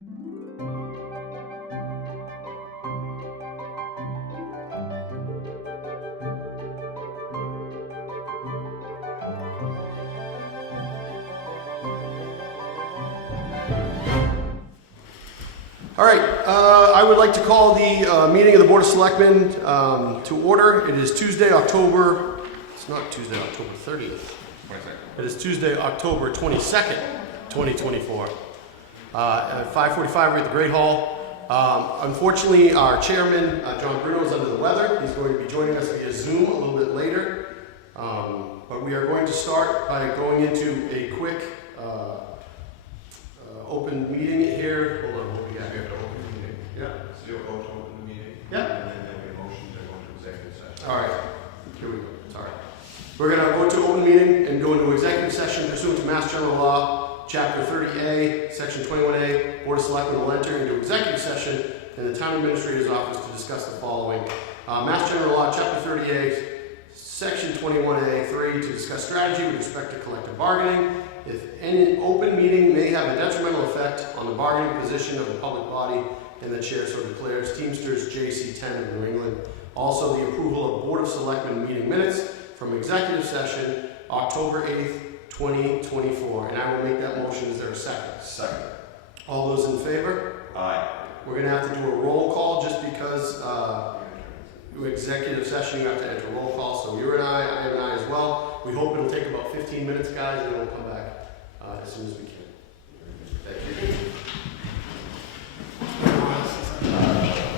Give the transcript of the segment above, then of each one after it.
All right, I would like to call the meeting of the Board of Selectmen to order. It is Tuesday, October 30th. 22nd. It is Tuesday, October 22nd, 2024. At 5:45, we're at the Great Hall. Unfortunately, our chairman, John Bruno, is under the weather. He's going to be joining us via Zoom a little bit later. But we are going to start by going into a quick open meeting here. Hold on, what do we got We here? have to open the meeting. Yeah. So you'll vote to open the meeting. Yeah. And then there'll be a motion to go into executive session. All right, here we go. Sorry. We're going to go to open meeting and go into executive session pursuant to Mass General Law, Chapter 30A, Section 21A. Board of Selectmen will enter into executive session in the Town Administrator's Office to discuss the following. Mass General Law, Chapter 30A, Section 21A, 3, to discuss strategy with respect to collective bargaining. If any open meeting may have a detrimental effect on the bargaining position of the public body, and the chair so declares. Teamsters JC 10 of New England. Also, the approval of Board of Selectmen meeting minutes from executive session, October 8th, 2024. And I will make that motion. Is there a second? Second. All those in favor? Aye. We're going to have to do a roll call just because executive session, you have to enter roll call. So you're an aye, I am an aye as well. We hope it'll take about 15 minutes, guys, and then we'll come back as soon as we can. Thank you.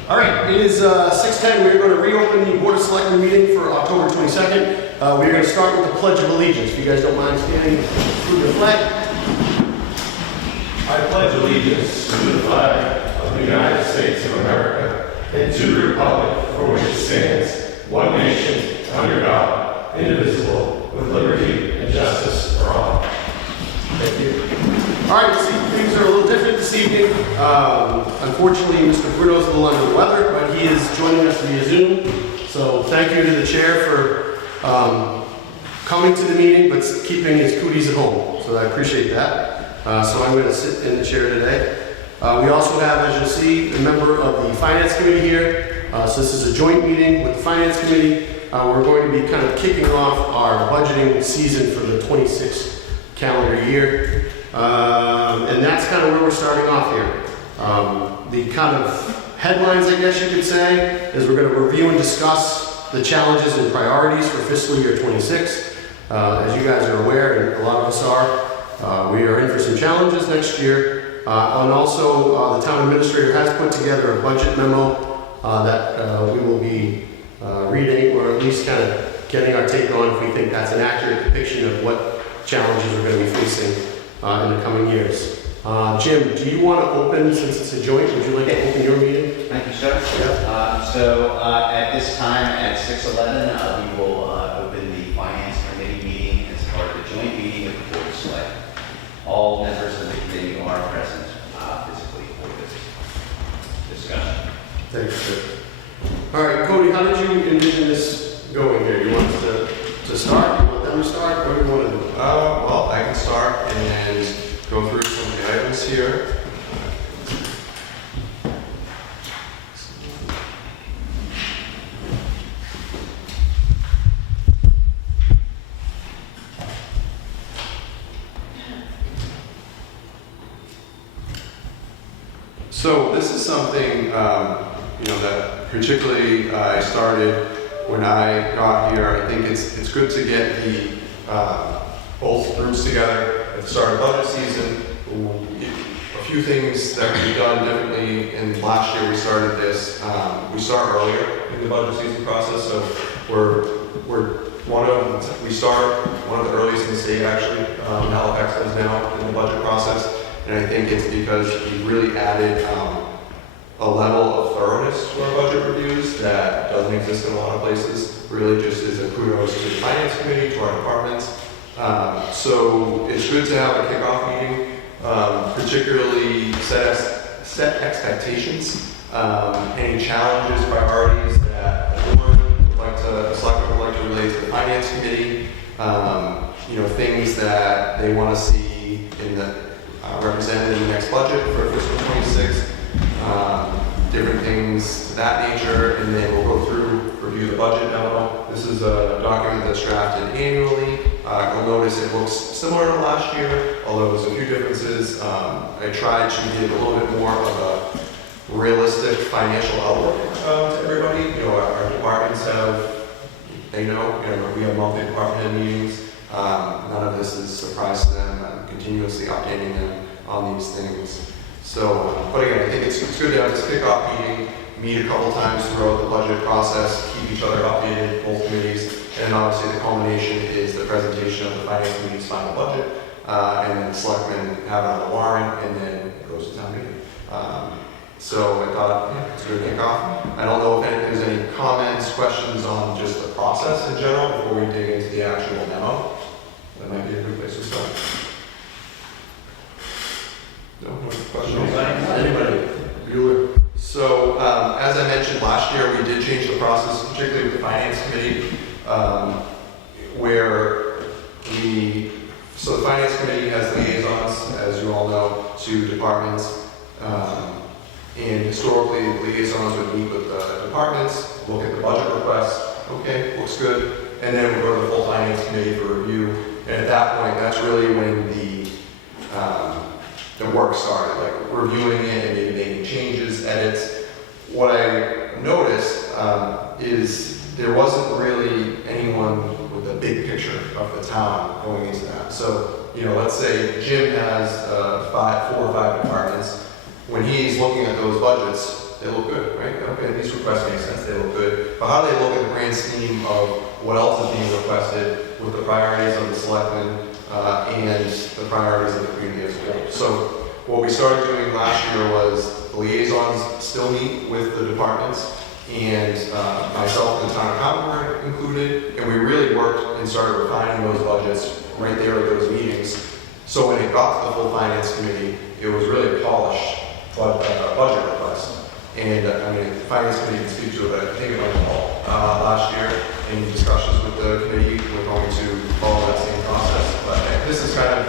All right, it is 6:10. We're going to reopen the Board of Selectmen meeting for October 22nd. We're going to start with the Pledge of Allegiance. If you guys don't mind standing through the flag. I pledge allegiance to the flag of the United States of America and to the republic for which it stands, one nation, under God, indivisible, with liberty and justice for all. Thank you. All right, things are a little different this evening. Unfortunately, Mr. Bruno's a little under the weather, but he is joining us via Zoom. So thank you to the chair for coming to the meeting, but keeping his cooties at home. So I appreciate that. So I'm going to sit in the chair today. We also have, as you'll see, a member of the Finance Committee here. So this is a joint meeting with the Finance Committee. We're going to be kind of kicking off our budgeting season for the 26th calendar year. And that's kind of where we're starting off here. The kind of headlines, I guess you could say, is we're going to review and discuss the challenges and priorities for fiscal year 26. As you guys are aware, and a lot of us are, we are in for some challenges next year. And also, the town administrator has put together a budget memo that we will be reading, or at least kind of getting our take on if we think that's an accurate depiction of what challenges we're going to be facing in the coming years. Jim, do you want to open, since it's a joint, would you like to open your meeting? Thank you, sir. Yeah. So at this time, at 6:11, we will open the Finance Committee meeting as part of the joint meeting with the Board of Selectmen. All members of the committee are present physically for this discussion. Thanks, sir. All right, Cody, how did you envision this going here? You want us to start? You want them to start? What do you want to do? Well, I can start and go through some of the items here. So this is something, that particularly I started when I got here. I think it's good to get the both groups together at the start of budget season. A few things that we've done differently, and last year we started this. We start earlier in the budget season process, so we start one of the earliest in the state actually. Halifax is now in the budget process. And I think it's because we really added a level of thoroughness to our budget reviews that doesn't exist in a lot of places. Really just is a kudos to the Finance Committee, to our departments. So it's good to have a kickoff meeting, particularly set expectations, any challenges, priorities that the board would like to, Selectmen would like to relate to the Finance Committee, things that they want to see in the represented in the next budget for fiscal 26. Different things to that nature, and then we'll go through, review the budget memo. This is a document that's drafted annually. You'll notice it looks similar to last year, although there's a few differences. I tried to give a little bit more of a realistic financial outlook to everybody. You know, our departments have, they know, we have monthly department head meetings. None of this is a surprise to them. I'm continuously updating them on these things. So, but again, I think it's good to have this kickoff meeting, meet a couple times throughout the budget process, keep each other updated, both committees, and obviously the culmination is the presentation of the finance committee's final budget, and then the selectmen have it on the warrant, and then it goes to town meeting. So I thought, yeah, it's a good kickoff. I don't know if there's any comments, questions on just the process in general before we dig into the actual memo. That might be a good place to start. No questions? Anybody? Bueller? So, as I mentioned last year, we did change the process, particularly with the finance committee, so the finance committee has liaisons, as you all know, to departments. And historically, liaisons would meet with the departments, look at the budget requests, okay, looks good, and then we'll go to the full finance committee for review. And at that point, that's really when the work started, like reviewing it and maybe making changes, edits. What I noticed is there wasn't really anyone with a big picture of the town going into that. So, you know, let's say Jim has 4 or 5 departments. When he's looking at those budgets, they look good, right? Okay, these requests make sense, they look good. But how do they look at the grand scheme of what else is being requested with the priorities of the selectmen and the priorities of the community as a whole? So what we started doing last year was the liaisons still meet with the departments, and myself and the town accountant were included, and we really worked and started refining those budgets right there at those meetings. So when it got to the full finance committee, it was really a polished budget request. And I mean, the finance committee can speak to it, I think it went well last year in discussions with the committee. We're going to follow that same process. But this is kind of,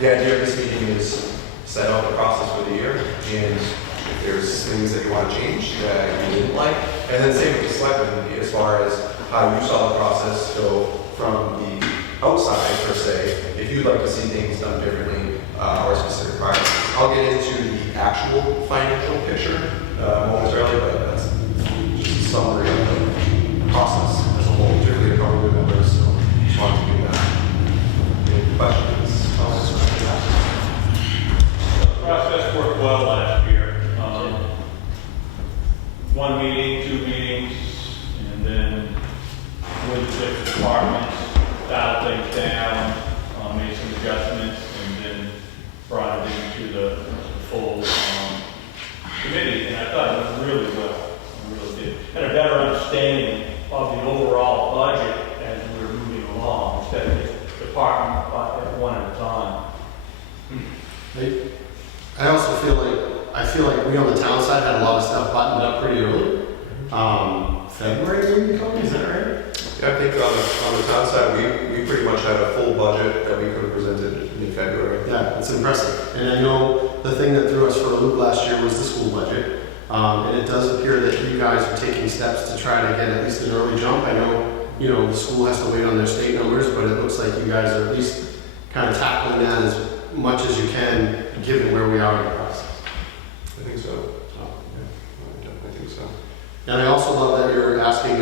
the idea of this meeting is set out the process for the year, and if there's things that you want to change that you didn't like, and then same with the selectmen as far as how you saw the process go from the outside per se, if you'd like to see things done differently or specific priorities. I'll get into the actual financial picture momentarily, but that's just a summary of the process as a whole, particularly a couple of members, so just wanted to do that. Any questions, comments, or anything like that? The process worked well last year. One meeting, 2 meetings, and then with the different departments, dialed things down, made some adjustments, and then brought it into the full committee. And I thought it went really well. I really did. And a better understanding of the overall budget as we were moving along, instead of just department one at a time. I also feel like we on the town side had a lot of stuff buttoned up pretty early. February maybe, is that right? Yeah, I think on the town side, we pretty much had a full budget that we could have presented in February. Yeah, it's impressive. And I know the thing that threw us for a loop last year was the school budget. And it does appear that you guys are taking steps to try to get at least an early jump. I know, you know, the school has to wait on their state numbers, but it looks like you guys are at least kind of tackling that as much as you can, given where we are in the process. I think so. Yeah, I definitely think so. And I also love that you're asking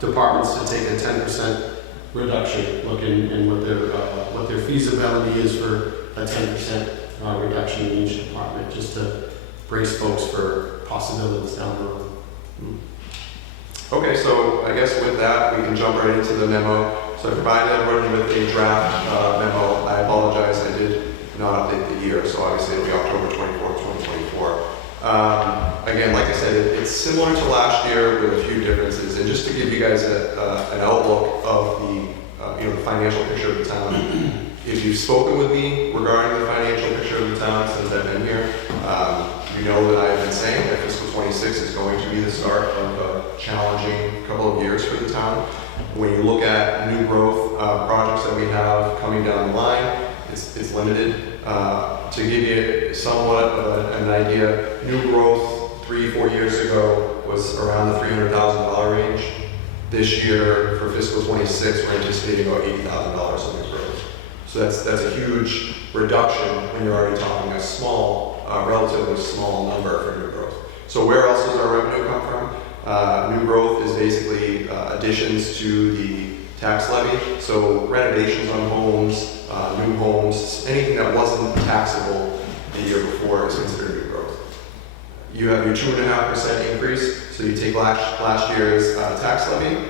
departments to take a 10% reduction, looking in what their feasibility is for a 10% reduction in each department, just to brace folks for possibilities down the road. Okay, so I guess with that, we can jump right into the memo. So I provided everyone with a draft memo. I apologize, I did not update the year, so obviously it'll be October 24th, 2024. Again, like I said, it's similar to last year with a few differences. And just to give you guys an outlook of the financial picture of the town, if you've spoken with me regarding the financial picture of the town since I've been here, you know that I've been saying that fiscal 26 is going to be the start of a challenging couple of years for the town. When you look at new growth projects that we have coming down the line, it's limited. To give you somewhat of an idea, new growth 3-4 years ago was around the $300,000 range. This year, for fiscal 26, we're anticipating about $80,000 in new growth. So that's a huge reduction when you're already talking a small, relatively small number for new growth. So where else does our revenue come from? New growth is basically additions to the tax levy. So renovations on homes, new homes, anything that wasn't taxable the year before is considered new growth. You have your 2.5% increase. So you take last year's tax levy,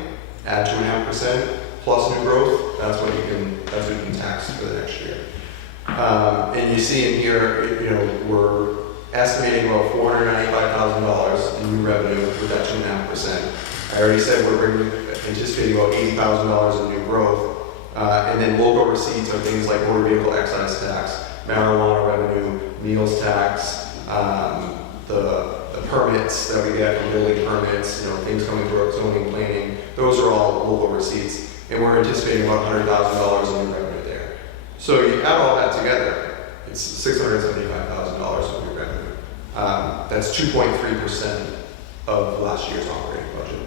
add 2.5% plus new growth. That's what you can tax for the next year. And you see in here, we're estimating about $495,000 in new revenue with that 2.5%. I already said we're anticipating about $80,000 in new growth. And then local receipts are things like motor vehicle excise tax, marijuana revenue, meals tax, the permits that we get from building permits, things coming through our zoning planning. Those are all local receipts. And we're anticipating about $100,000 in new revenue there. So you add all that together, it's $675,000 in new revenue. That's 2.3% of last year's operating budget.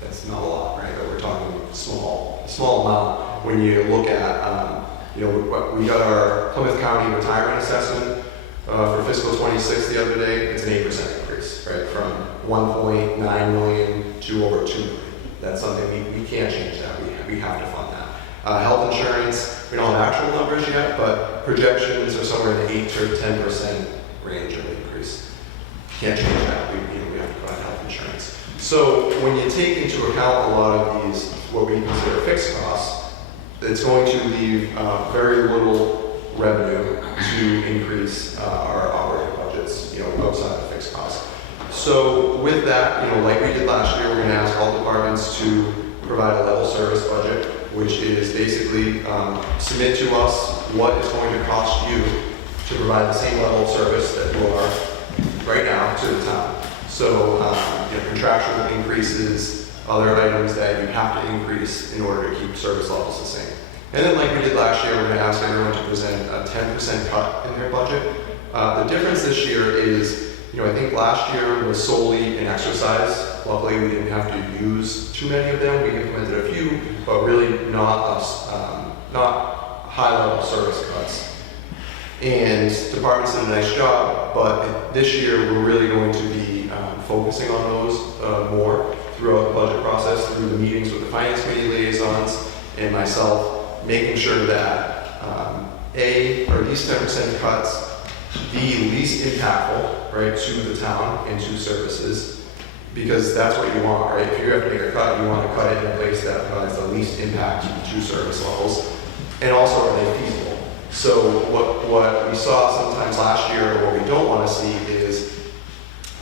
That's not a lot, right? But we're talking small amount when you look at, we got our Plymouth County retirement assessment for fiscal 26 the other day. It's an 8% increase, right? From 1.9 million to over 2 million. That's something we can't change that. We have to fund that. Health insurance, we don't have actual numbers yet, but projections are somewhere in the 8 to 10% range of increase. Can't change that. We have to provide health insurance. So when you take into account a lot of these, what we consider fixed costs, it's going to leave very little revenue to increase our operating budgets, outside of fixed costs. So with that, like we did last year, we're going to ask all departments to provide a level service budget, which is basically submit to us what it's going to cost you to provide the same level of service that you are right now to the town. So contractual increases, other items that you have to increase in order to keep service levels the same. And then like we did last year, we're going to ask everyone to present a 10% cut in their budget. The difference this year is, I think last year was solely an exercise. Luckily, we didn't have to use too many of them. We implemented a few, but really not high-level service cuts. And departments did a nice job, but this year we're really going to be focusing on those more throughout the budget process, through the meetings with the finance committee liaisons and myself, making sure that are these 10% cuts the least impactful, right, to the town and to services, because that's what you want, right? If you have to make a cut, you want to cut it in a place that provides the least impact to service levels, and also are they feasible? So what we saw sometimes last year, or what we don't want to see, is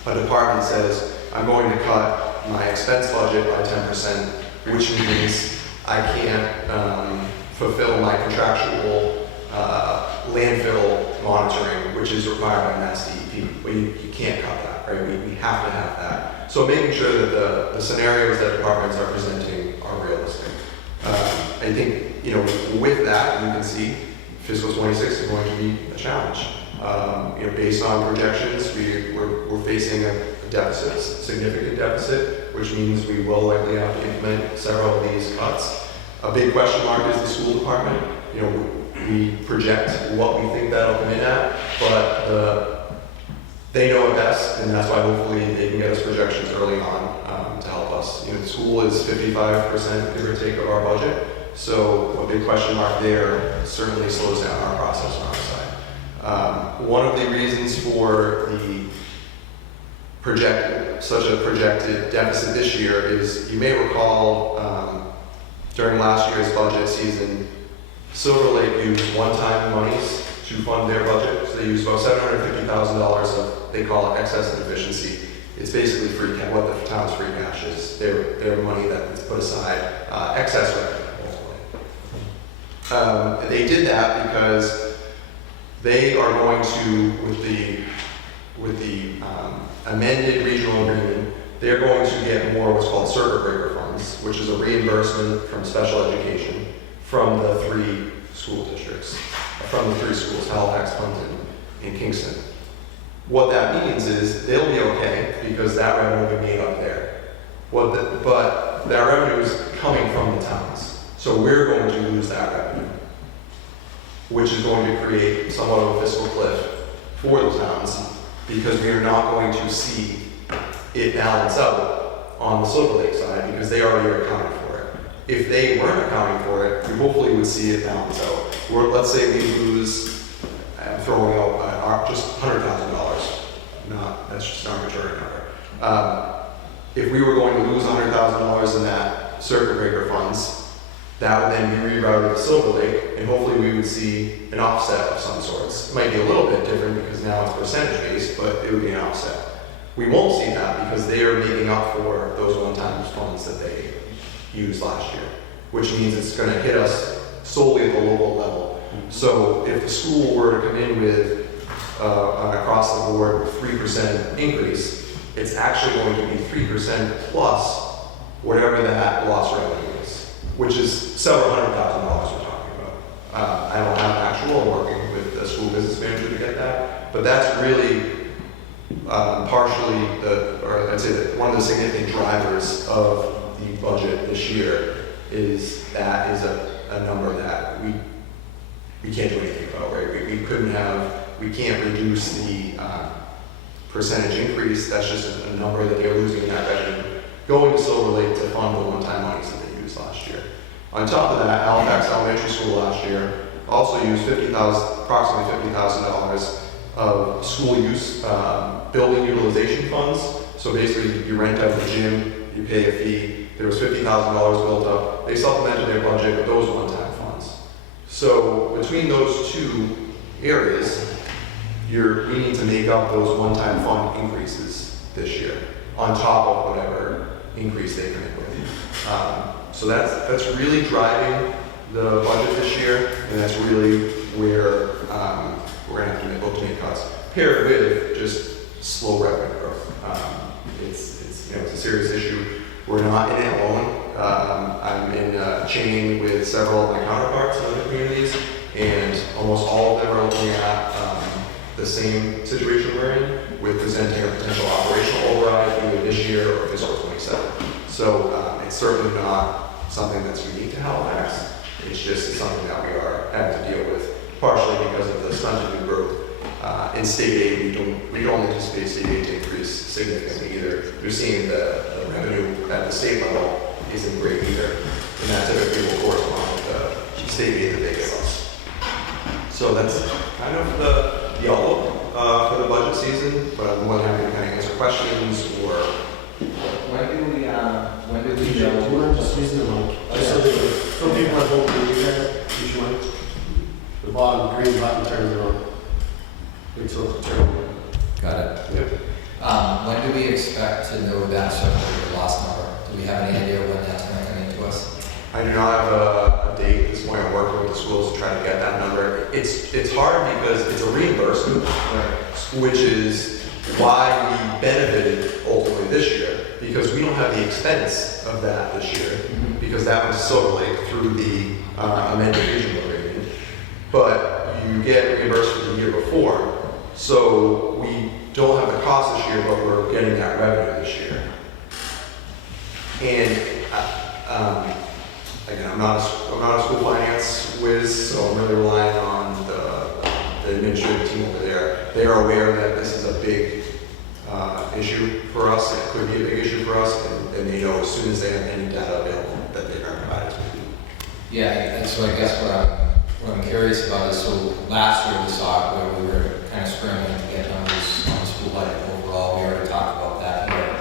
a department says, I'm going to cut my expense budget by 10%, which means I can't fulfill my contractual landfill monitoring, which is required by Mass DEP. Well, you can't cut that, right? We have to have that. So making sure that the scenarios that departments are presenting are realistic. I think, with that, you can see fiscal 26 is going to be a challenge. Based on projections, we're facing a deficit, significant deficit, which means we will likely have to implement several of these cuts. A big question mark is the school department. We project what we think that'll come in at, but they know it best, and that's why hopefully they can get us projections early on to help us. The school is 55%, give or take, of our budget, so a big question mark there certainly slows down our process on our side. One of the reasons for the such a projected deficit this year is, you may recall, during last year's budget season, Silver Lake used one-time monies to fund their budget. So they used about $750,000 of, they call it excess and deficiency. It's basically free cash, what the town's free cash is. Their money that's put aside, excess revenue, ultimately. They did that because they are going to, with the amended regional agreement, they're going to get more what's called circuit breaker funds, which is a reimbursement from special education from the 3 school districts. from the three schools, Halifax, Clinton, and Kingston. What that means is they'll be okay because that revenue will be made up there. But that revenue is coming from the towns. So we're going to lose that revenue, which is going to create somewhat of a fiscal cliff for the towns because we are not going to see it balance out on the Silver Lake side because they already are accounting for it. If they weren't accounting for it, we hopefully would see it balance out. Let's say we lose, I'm throwing out just $100,000. That's just an arbitrary number. If we were going to lose $100,000 in that circuit breaker funds, that would then be rerouted to Silver Lake, and hopefully we would see an offset of some sorts. It might be a little bit different because now it's percentage based, but it would be an offset. We won't see that because they are making up for those one-time funds that they used last year, which means it's going to hit us solely at the local level. So if the school were to come in with an across-the-board 3% increase, it's actually going to be 3% plus whatever that lost revenue is, which is several $100,000 we're talking about. I don't have actual, I'm working with the school business manager to get that, but that's really partially or I'd say that one of the significant drivers of the budget this year is that is a number that we can't do anything about, right? We can't reduce the percentage increase. That's just a number that they're losing that revenue going to Silver Lake to fund the one-time monies that they used last year. On top of that, Halifax Elementary School last year also used approximately $50,000 of school use building utilization funds. So basically, you rent out the gym, you pay a fee. There was $50,000 built up. They supplemented their budget with those one-time funds. So between those two areas, we need to make up those one-time fund increases this year on top of whatever increase they come in with. So that's really driving the budget this year, and that's really where we're going to have to look to make cuts, paired with just slow revenue growth. It's a serious issue. We're not in it alone. I'm in a chain with several of my counterparts in other communities, and almost all of them are looking at the same situation we're in with presenting a potential operational override either this year or fiscal 27. So it's certainly not something that's unique to Halifax. It's just something that we are having to deal with, partially because of the stunted new growth. In state aid, we don't anticipate state aid to increase significantly either. You're seeing the revenue at the state level isn't great either, and that typically will correspond with the state aid that they give us. So that's kind of the outlook for the budget season, but I'm more than happy to kind of answer questions or. When do we Do you want to just use the mic? Some people have voted for you guys. Use your mic. The bottom green button turns it on. Wait till it's turned. Got it. Yep. When do we expect to know that circuit loss number? Do we have any idea when that's going to come into us? I do not have a date at this point. I'm working with the schools to try to get that number. It's hard because it's a reimbursement, which is why we benefited ultimately this year, because we don't have the expense of that this year, because that was Silver Lake through the amended regional agreement. But you get reimbursed for the year before, so we don't have the cost this year, but we're getting that revenue this year. And again, I'm not a school finance whiz, so I'm really relying on the administrative team over there. They are aware that this is a big issue for us. It could be a big issue for us, and they know as soon as they have any data available that they're going to provide us with. Yeah, and so I guess what I'm curious about is, so last year we saw it where we were kind of scrambling to get numbers on the school budget overall. We already talked about that here.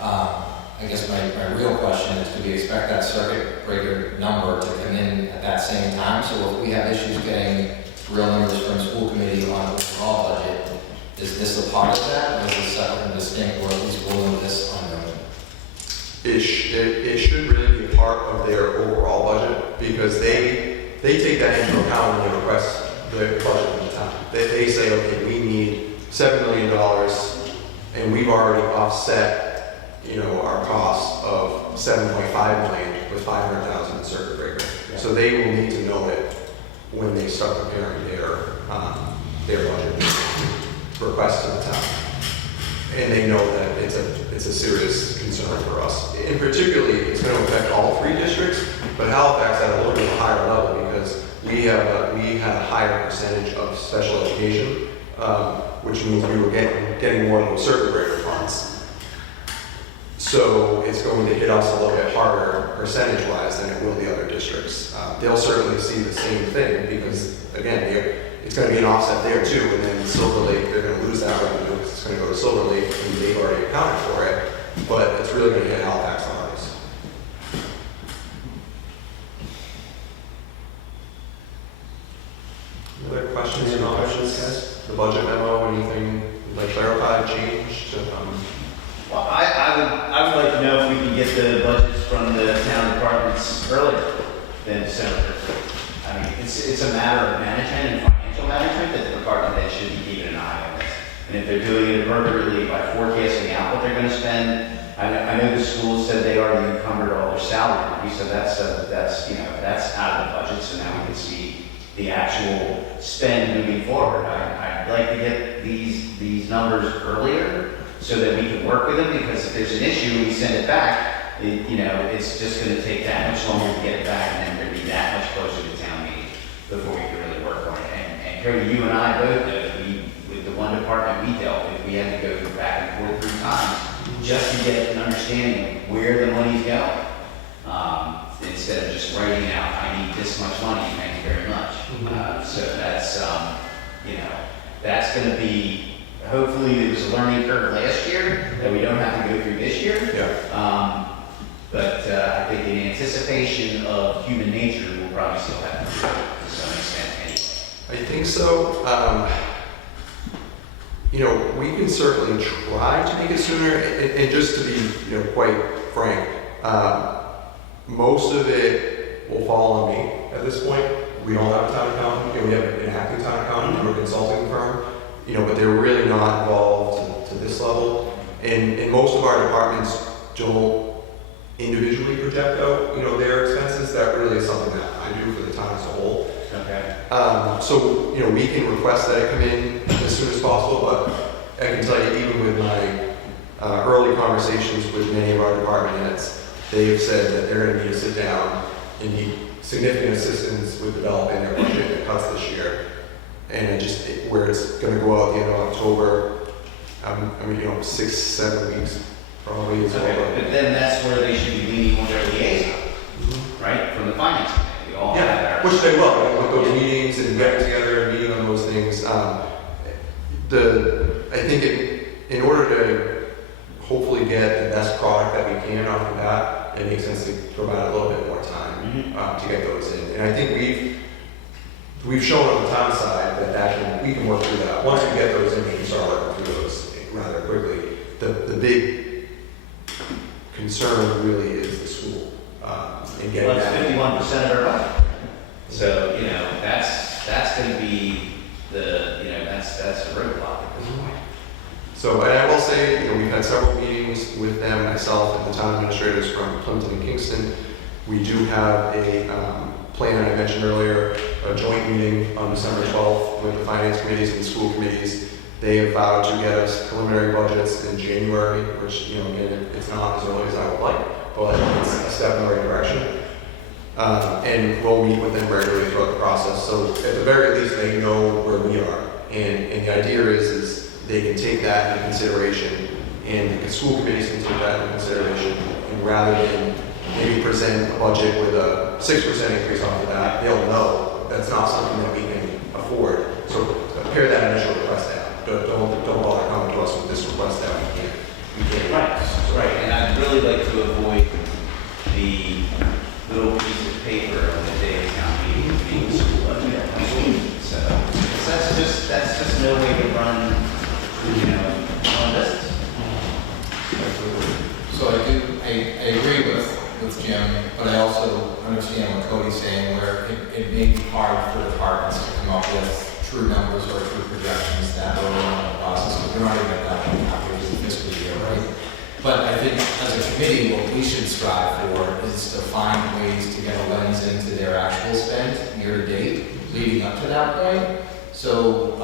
I guess my real question is, do we expect that circuit breaker number to come in at that same time? So if we have issues getting real numbers from school committee on the overall budget, is this a part of that, or is this separate and distinct, or at least below this unknown? It should really be a part of their overall budget, because they take that into account when they request the budget from the town. They say, okay, we need $7 million, and we've already offset our cost of $7.5 million with $500,000 in circuit breaker. Yeah. So they will need to know it when they start preparing their budget request to the town. And they know that it's a serious concern for us. And particularly, it's going to affect all 3 districts, but Halifax at a little bit of a higher level because we had a higher percentage of special education, which means we were getting more of those circuit breaker funds. So it's going to hit us a little bit harder percentage-wise than it will the other districts. They'll certainly see the same thing because, again, it's going to be an offset there too, and then Silver Lake, they're going to lose that revenue because it's going to go to Silver Lake and they've already accounted for it, but it's really going to hit Halifax on us. Any other questions or comments, guys? The budget memo, anything like clarified, changed? Well, I would like to know if we can get the budgets from the town departments earlier than December 15th. I mean, it's a matter of management and financial management that the department head should be keeping an eye on this. And if they're doing it appropriately by forecasting out what they're going to spend, I know the schools said they already encumbered all their salary money, so that's out of the budget, so now we can see the actual spend moving forward. I'd like to get these numbers earlier so that we can work with them, because if there's an issue, we send it back, it's just going to take that much longer to get it back, and then we're going to be that much closer to town meeting before we can really work on it. And Cody, you and I both know that with the one department we dealt with, we had to go back and forth 3 times just to get an understanding of where the money's going. Instead of just writing out, I need this much money, thank you very much. So that's going to be, hopefully there was a learning curve last year that we don't have to go through this year. Yeah. But I think in anticipation of human nature, we'll probably still have to do it to some extent anyway. I think so. We can certainly try to make it sooner, and just to be, quite frank, most of it will fall on me at this point. We don't have a town accountant, we have an acting town accountant, we're a consulting firm, but they're really not involved to this level. And most of our departments don't individually project out, their expenses. That really is something that I do for the town as a whole. Okay. So, we can request that it come in as soon as possible, but I can tell you, even with my early conversations with many of our department heads, they have said that they're going to need to sit down and need significant assistance with developing their budget and cuts this year. And where it's going to go out at the end of October, 6-7 weeks probably is Okay, but then that's where they should be leaning on their liaison, right, from the finance committee. We all have our... Which they will, with those meetings and getting together and meeting on those things. I think in order to hopefully get the best product that we can off the bat, it makes sense to provide a little bit more time to get those in. And I think we've shown on the town side that we can work through that. Once we get those in, we can start working through those rather quickly. The big concern really is the school and getting Well, that. it's 51% of our budget. So, that's going to be that's a roadblock at this point. So, and I will say, we've had several meetings with them, myself and the town administrators from Plimpton and Kingston. We do have a plan, I mentioned earlier, a joint meeting on December 12th with the finance committees and school committees. They have vowed to get us preliminary budgets in January, which, again, it's not as early as I would like, but it's a step in the right direction. And we'll meet with them regularly throughout the process. So at the very least, they know where we are. And the idea is they can take that into consideration, and the school committees can take that into consideration. And rather than maybe present a budget with a 6% increase off the bat, they'll know that's not something that we can afford. So pare that initial request down. Don't bother coming to us with this request that we can't. Right. And I'd really like to avoid the little piece of paper on the day of town meeting being school budget. So that's just no way to run, on business. So I agree with Jim, but I also understand what Cody's saying, where it may be hard for departments to come up with true numbers or true projections that early on in the process, because we're not even at that point halfway through the fiscal year, right? But I think as a committee, what we should strive for is to find ways to get a lens into their actual spend year to date, leading up to that point. So,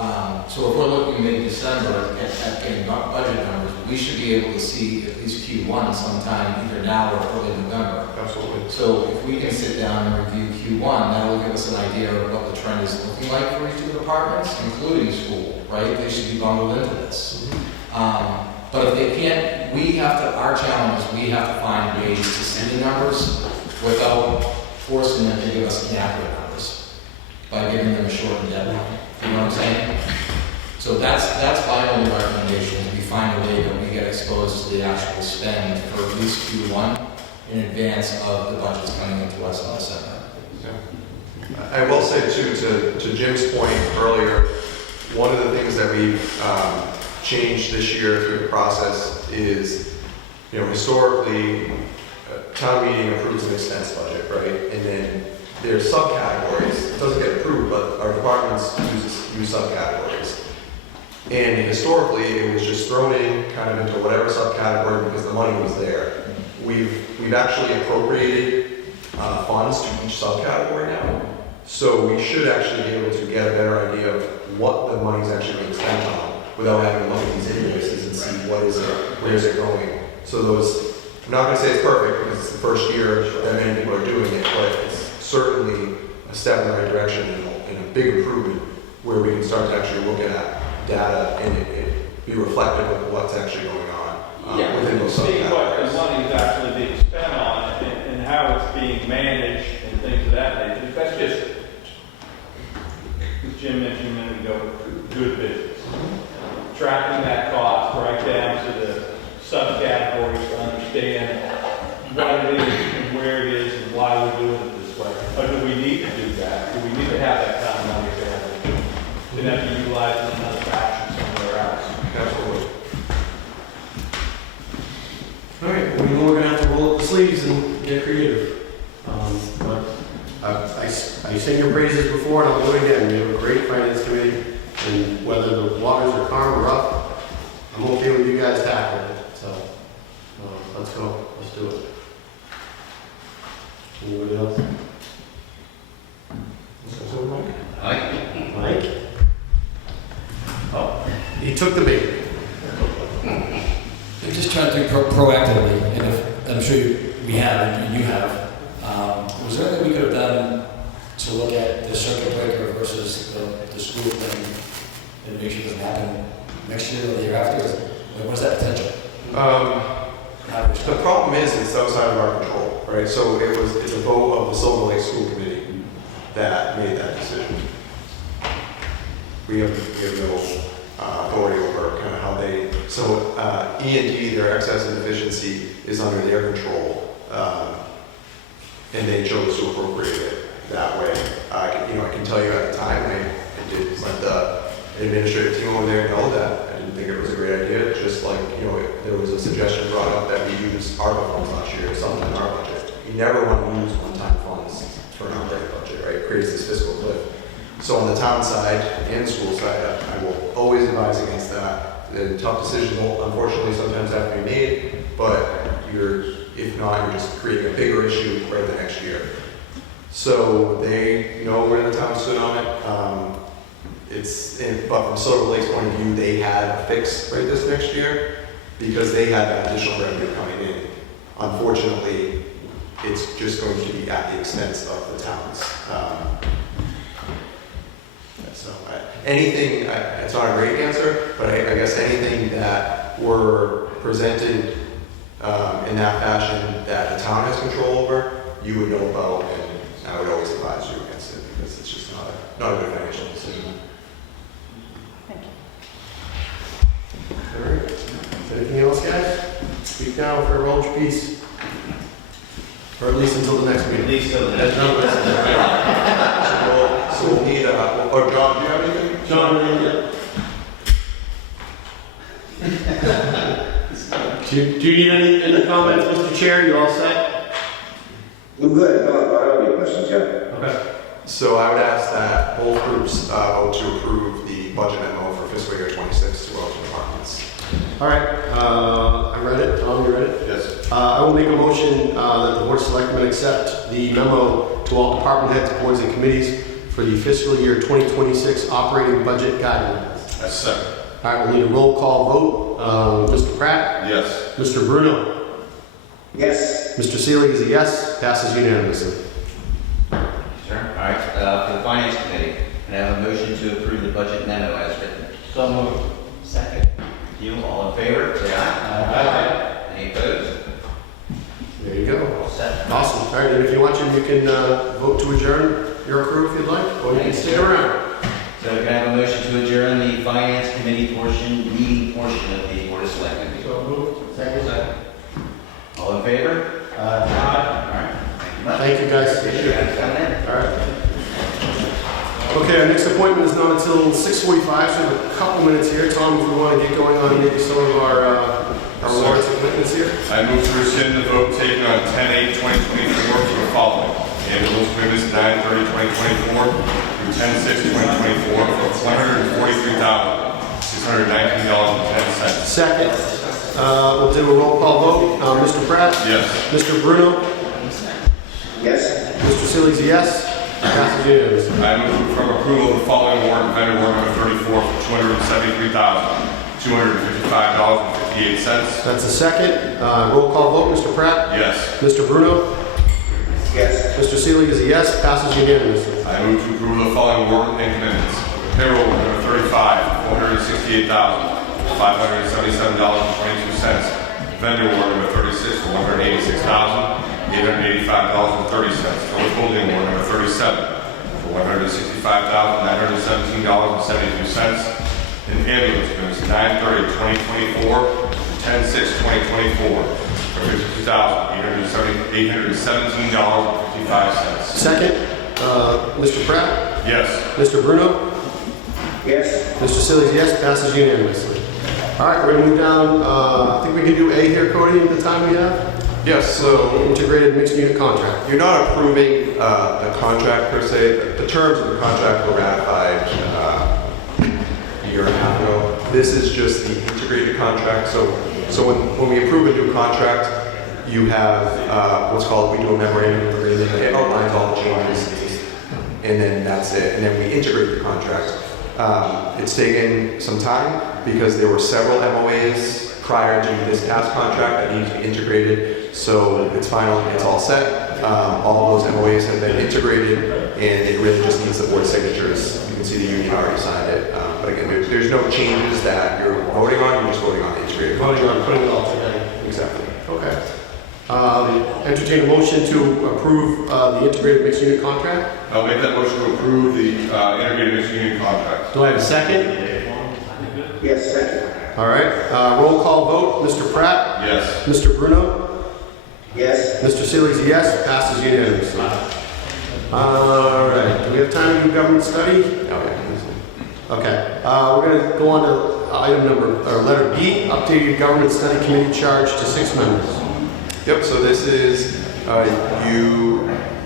so if we're looking mid-December at getting budget numbers, we should be able to see at least Q1 sometime either now or early November. Absolutely. So if we can sit down and review Q1, that will give us an idea of what the trend is looking like for each of the departments, including school, right? They should be bundled into this. But if they can't, we have to, our challenge is we have to find ways to see the numbers without forcing them to give us inaccurate numbers by giving them a shortened deadline. You know what I'm saying? So that's my only recommendation, is we find a way that we get exposed to the actual spend for at least Q1 in advance of the budgets coming into us in December. I will say too, to Jim's point earlier, one of the things that we've changed this year through the process is, historically, town meeting approves an expense budget, right? And then there's subcategories. It doesn't get approved, but our departments use subcategories. And historically, it was just thrown in kind of into whatever subcategory because the money was there. We've actually appropriated funds to each subcategory now. So we should actually be able to get a better idea of what the money's actually being spent on without having to look at these invoices and see what is it, where is it going. So I'm not going to say it's perfect because it's the first year that many people are doing it, but it's certainly a step in the right direction and a big improvement where we can start to actually look at data and it be reflective of what's actually going on within those See what the subcategories. money is actually being spent on and how it's being managed and things of that nature. That's just, as Jim mentioned a minute ago, good business. Tracking that cost right down to the subcategories to understand what it is and where it is and why we're doing it this way. Or do we need to do that? Do we need to have that kind of money available? Do we have to utilize it in another fashion somewhere else? Absolutely. All right, we know we're gonna have to roll up the sleeves and get creative. But I sing your praises before and I'll do it again. We have a great finance committee, and whether the waters are calm or rough, I'm okay with you guys tackling it. So let's go, let's do it. Anybody else? Mike? Oh, he took the bait. I'm just trying to think proactively, and I'm sure we have, and you have. Was there anything we could have done to look at the circuit breaker versus the school thing and make sure it doesn't happen next year or the year after? What's that potential? The problem is it's outside of our control, right? So it's a vote of the Silver Lake School Committee that made that decision. We have no authority over kind of how they, so E&D, their excess and deficiency is under their control, and they chose to appropriate it that way. I can tell you at the time, I did let the administrative team over there know that I didn't think it was a great idea, just like, there was a suggestion brought up that we use ARPA funds last year, something in our budget. You never want to use one-time funds for an operating budget, right? It creates this fiscal cliff. So on the town side and school side, I will always advise against that. The tough decisions will unfortunately sometimes have to be made, but if not, you're just creating a bigger issue right the next year. So they know where the town stood on it. But from Silver Lake's point of view, they had a fix right this next year because they had that additional revenue coming in. Unfortunately, it's just going to be at the expense of the towns. So it's not a great answer, but I guess anything that were presented in that fashion that the town has control over, you would know about, and I would always advise you against it because it's just not a good financial decision. All right. Anything else, guys? Speak now for a roll of peace. Or at least until the next meeting. At least till the next So we'll need, or John, do you have anything? John, do you need any comments, Mr. Chair? You all set? I'm good. I don't have any questions yet. Okay. So I would ask that both groups vote to approve the budget memo for fiscal year 26 to all departments. All right. I read it. Tom, you read it? Yes. I will make a motion that the Board of Selectmen accept the memo to all department heads, boards, and committees for the fiscal year 2026 operating budget guidelines. That's second. All right, we'll need a roll call vote. Mr. Pratt? Yes. Mr. Bruno? Yes. Mr. Seelig is a yes, passes unanimously. Sure. All right, for the Finance Committee, can I have a motion to approve the budget memo as written? So moved. Second. You, all in favor, say aye. Any opposed? There you go. All set. Awesome. All right, and if you want to, you can vote to adjourn your crew if you'd like, or you can stick around. So can I have a motion to adjourn the Finance Committee meeting portion of the Board of Selectmen meeting? So moved. Second. All in favor? All right. Thank you much. Thank you, guys. Appreciate you guys coming in. All right. Okay, our next appointment is not until 6:45, so we have a couple minutes here. Tom, if we want to get going on maybe some of our awards and commitments here. I move to rescind the vote taken on 10/8/2024 for the following. Ambulance commitments 9/30/2024 through 10/6/2024 for $143,619.10. Second, we'll do a roll call vote. Mr. Pratt? Yes. Mr. Bruno? Yes. Mr. Seeley's a yes. Passes unanimously. I move from approval of the following warrant, vendor warrant number 34 for $273,255.58. That's a second. Roll call vote. Mr. Pratt? Yes. Mr. Bruno? Yes. Mr. Seelig is a yes. Passes unanimously. I move to approve the following warrant and commitments. Payroll warrant number 35 for $468,577.22. Vendor warrant number 36 for $186,885.30. Total holding warrant number 37 for $165,917.72. And ambulance commitments 9/30/2024 to 10/6/2024 for $52,817.55. Second, Mr. Pratt? Yes. Mr. Bruno? Yes. Mr. Seeley's a yes. Passes unanimously. All right, we're going to move down. I think we can do A here, Cody, in the time we have. Yes, so Integrated mixed unit contract. you're not approving the contract per se. The terms of the contract were ratified a year and a half ago. This is just the integrated contract. So when we approve a new contract, you have what's called, we do a memorandum of agreement. It outlines all the changes, and then that's it. And then we integrate the contract. It's taken some time because there were several MOAs prior to this past contract that need to be integrated. So it's final, it's all set. All those MOAs have been integrated, and it really just needs the board signatures. You can see the union already signed it. But again, there's no changes that you're voting on, you're just voting on the integrated. Voting on putting it all together. Exactly. Okay. Entertain a motion to approve the integrated mixed unit contract. I'll make that motion to approve the integrated mixed union contract. Do I have a second? Yes. Second. All right. Roll call vote. Mr. Pratt? Yes. Mr. Bruno? Yes. Mr. Seeley's a yes. Passes unanimously. All right. Do we have time to do government study? Okay. We're going to go on to letter B, updated government study committee charge to 6 members. Yep, so this is,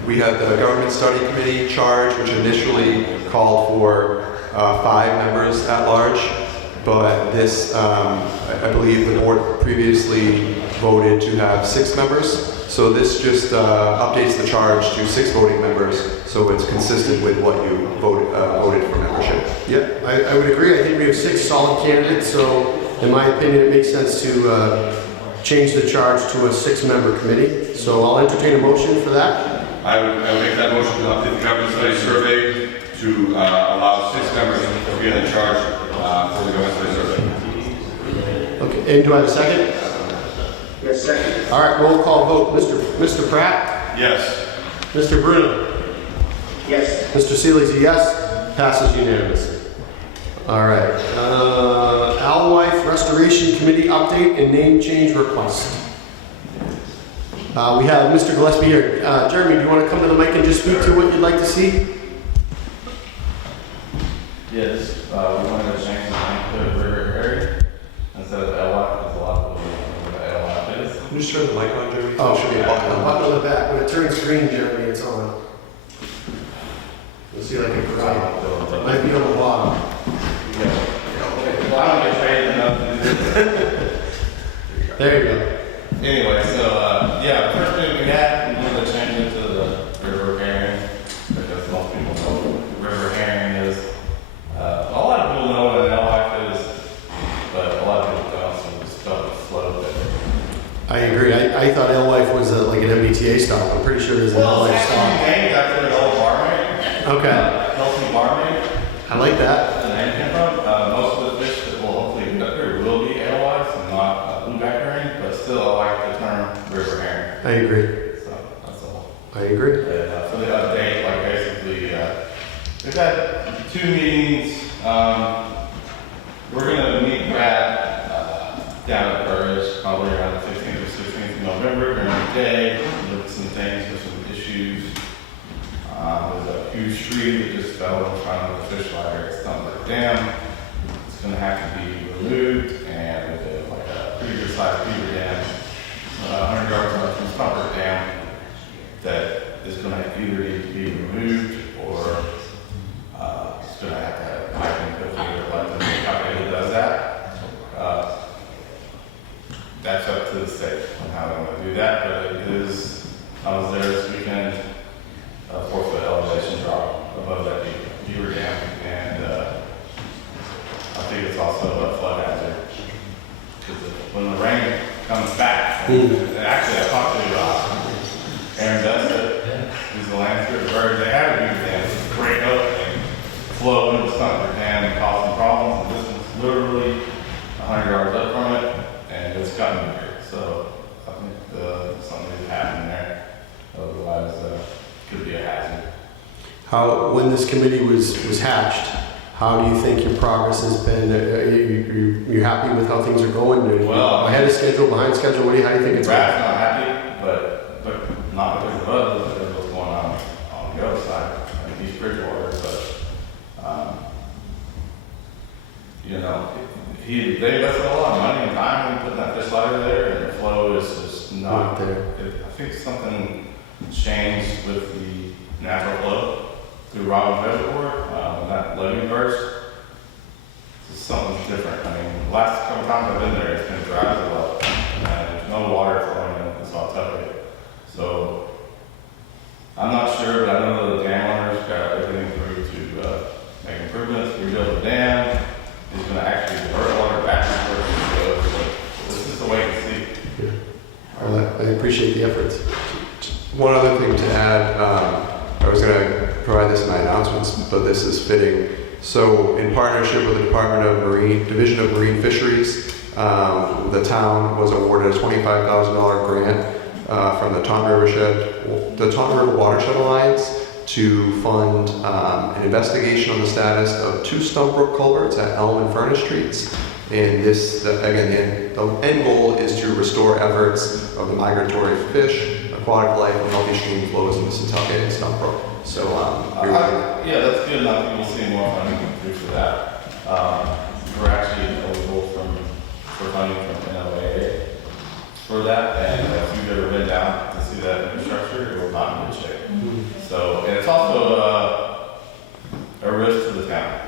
we had the government study committee charge, which initially called for 5 members at large, but this, I believe the board previously voted to have 6 members. So this just updates the charge to 6 voting members, so it's consistent with what you voted for membership. Yeah, I would agree. I think we have 6 solid candidates, so in my opinion, it makes sense to change the charge to a 6-member committee. So I'll entertain a motion for that. I would make that motion to update the government study survey to allow 6 members to be in charge for the government study survey. Okay, and do I have a second? Yes. Second. All right, roll call vote. Mr. Pratt? Yes. Mr. Bruno? Yes. Mr. Seeley's a yes. Passes unanimously. All right. Alewife Restoration Committee update and name change request. We have Mr. Gillespie here. Jeremy, do you want to come to the mic and just speak to what you'd like to see? Yes, we wanted to change the name to River area instead of Alewife, because a lot of people don't know what Alewife is. Can you just turn the mic on, Jeremy? Oh, There should be a button on. button on the back. When it turns green, Jeremy, it's on. You'll see like a gray. Might be on the bottom. Well, I don't get paid enough to do this. There you go. Anyway, so, yeah, first thing we had, we wanted to change it to the River area, because most people know I agree. I thought Alewife was like an MBTA stop. I'm pretty sure there's an Well, Alewife it's stop. actually named after the old barmaid. Okay, Healthy barmaid. I like that. The name came from. Most of the fish that will hopefully be up here will be alewives and not blueback herring, but still I like the term river herring. I agree. So that's all. I agree. And, for the update, like basically, we've had 2 meetings. We're gonna meet Brad down at Burridge, probably around the 15th or 16th of November during the day. Look at some things for some issues. There's a huge tree that just fell in front of the fish ladder. It's done like a dam. It's gonna have to be removed, and with like a pretty good sized beaver dam, 100 yards away from Stumper Dam, that is gonna either need to be removed or it's gonna have to have piping put through it, like the company that does that. That's up to the state on how they want to do that, but it is, I was there this weekend, a 4-foot elevation drop above that beaver dam, and I think it's also a flood hazard. Because when the rain comes back, and actually I talked to Aaron Dustin, who's the landscape bird, they have a beaver dam, it's break up and flow into the Stumper Dam and cause some problems. And this was literally 100 yards up from it, and it's gotten bigger. So I think something is happening there. Otherwise, it could be a hazard. When this committee was hatched, how do you think your progress has been? You happy with how things are going? Well, ahead of schedule, behind schedule? How do you think it's Brad's going? not happy, but not because of us, because of what's going on the other side. I mean, he's Bridgewater, but you know, they invested a lot of money and time in putting that fish ladder there, and the flow is just not there. I think something changed with the natural flow through Robbins Reservoir, when that levee burst. So something's different. I mean, the last couple times I've been there, it's been dry as well, and there's no water flowing in this Pawtucket. So I'm not sure, but I know the dam owners got everything through to make improvements, rebuild the dam. It's going to actually divert water back to where it goes. So this is the way to see. Well, I appreciate the efforts. One other thing to add, I was going to provide this in my announcements, but this is fitting. So in partnership with the Division of Marine Fisheries, the town was awarded a $25,000 grant from the Taunton River Watershed Alliance to fund an investigation on the status of 2 stump brook culverts at Elm and Furnace Streets. And this, again, the end goal is to restore efforts of the migratory fish, aquatic life, and healthy stream flows in the Setauket and Stump Brook. So, Yeah, that's good enough. We'll see more funding come through for that. We're actually eligible for funding from NOAA for that, and if you've ever been down to see that infrastructure, it will not be in good shape. So, and it's also a risk to the town,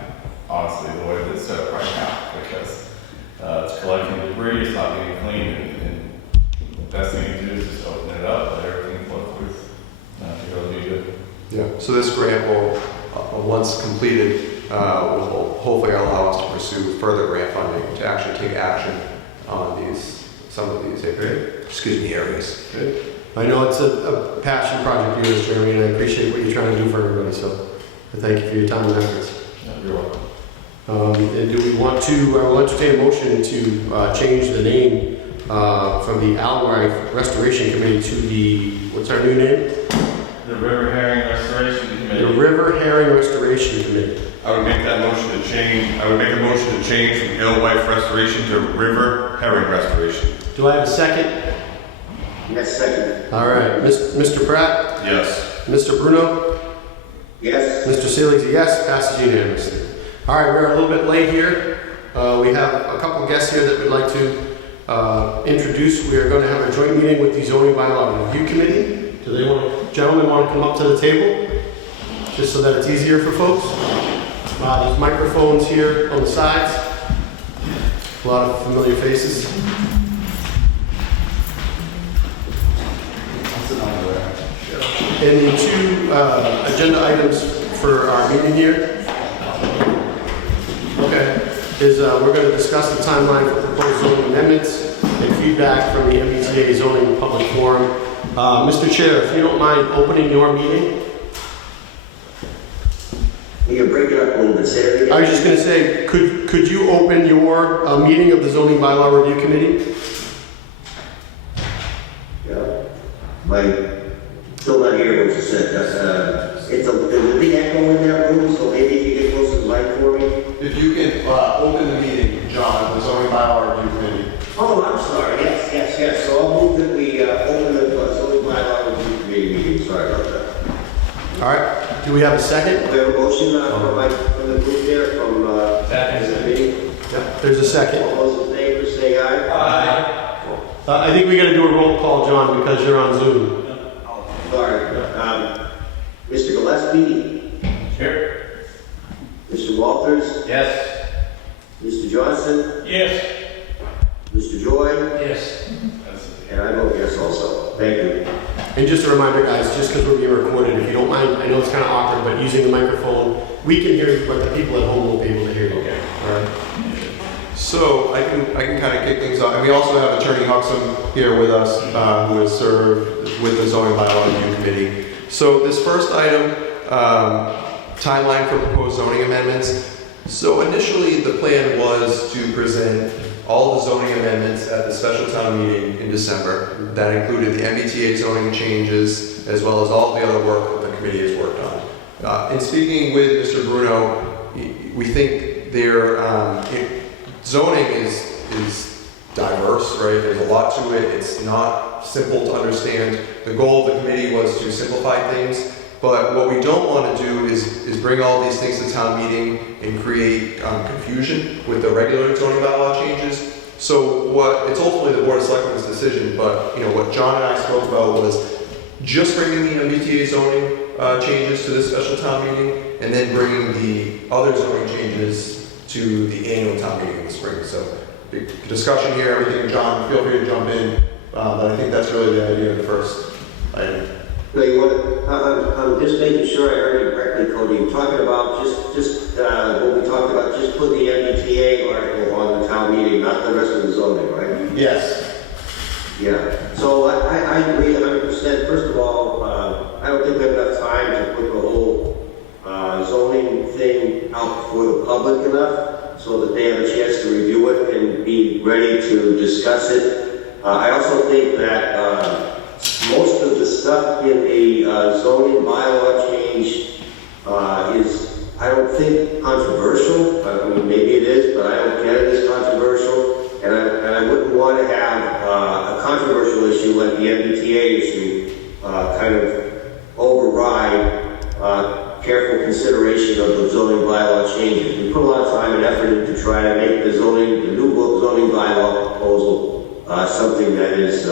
honestly, the way that it's set up right now, because it's collecting debris, it's not being cleaned, and the best thing you do is just open it up, let everything flow through. I think it'll be good. yeah. So this grant will, once completed, will hopefully allow us to pursue further grant funding to actually take action on some of these areas. Good. I know it's a passion project of yours, Jeremy, and I appreciate what you're trying to do for everybody. So I thank you for your time and efforts. Yeah, you're welcome. And do we want to, I will entertain a motion to change the name from the Alewife Restoration Committee to the, what's our new name? The River Herring Restoration Committee. The River Herring Restoration Committee. I would make that motion to change, I would make a motion to change from Alewife Restoration to River Herring Restoration. Do I have a second? Yes, second. All right, Mr. Pratt, Yes. Mr. Bruno, Yes. Mr. Seelig, yes, passes unanimously. All right, we're a little bit late here. We have a couple of guests here that we'd like to introduce. We are going to have a joint meeting with the Zoning Bylaw Review Committee. Do they gentlemen want to come up to the table? Just so that it's easier for folks. There's microphones here on the sides. A lot of familiar faces. And the 2 agenda items for our meeting here, okay, is we're going to discuss the timeline for proposed zoning amendments and feedback from the MBTA zoning public forum. Mr. Chair, if you don't mind opening your meeting. You can break it up a little bit, say it again. I was just going to say, could you open your meeting of the zoning bylaw review committee? Yeah. Still not hearing what you said. It's a big echo in that room, so maybe if you get closer to the mic for me. If you can open the meeting, John, the zoning bylaw review committee. Oh, I'm sorry. Yes. So I'll move that we open the zoning bylaw review committee meeting. Sorry about that. All right. Do we have a second? We have a motion from the group there from the meeting. Yeah, there's a second. All those in favor say aye. Aye. I think we got to do a roll call, John, because you're on Zoom. Sorry. Mr. Gillespie, Here. Mr. Walters, Yes. Mr. Johnson, Yes. Mr. Joy, Yes. and I vote yes also. Thank you. And just a reminder, guys, just because we're being recorded, if you don't mind, I know it's kind of awkward, but using the microphone, we can hear you, but the people at home won't be able to hear you. Okay. All right. So I can kind of kick things off. And we also have Attorney Huxham here with us, who has served with the zoning bylaw review committee. So this first item, timeline for proposed zoning amendments. So initially, the plan was to present all the zoning amendments at the special town meeting in December. That included the MBTA zoning changes, as well as all the other work that the committee has worked on. In speaking with Mr. Bruno, we think zoning is diverse, right? There's a lot to it. It's not simple to understand. The goal of the committee was to simplify things, but what we don't want to do is bring all these things to town meeting and create confusion with the regular zoning bylaw changes. So it's ultimately the Board of Selectmen's decision, but what John and I spoke about was just bringing the MBTA zoning changes to this special town meeting, and then bringing the other zoning changes to the annual town meeting in the spring. So big discussion here, everything. John, feel free to jump in, but I think that's really the idea of the first item. No, I'm just making sure I heard you correctly, Cody. You're talking about just what we talked about, just put the MBTA article on the town meeting, not the rest of the zoning, right? Yes. Yeah. So I agree 100%. First of all, I don't think we have enough time to put the whole zoning thing out for the public enough so that they have a chance to review it and be ready to discuss it. I also think that most of the stuff in the zoning bylaw change is, I don't think, controversial. I mean, maybe it is, but I don't get it as controversial. And I wouldn't want to have a controversial issue like the MBTA issue kind of override careful consideration of the zoning bylaw changes. We put a lot of time and effort into trying to make the new zoning bylaw proposal something that is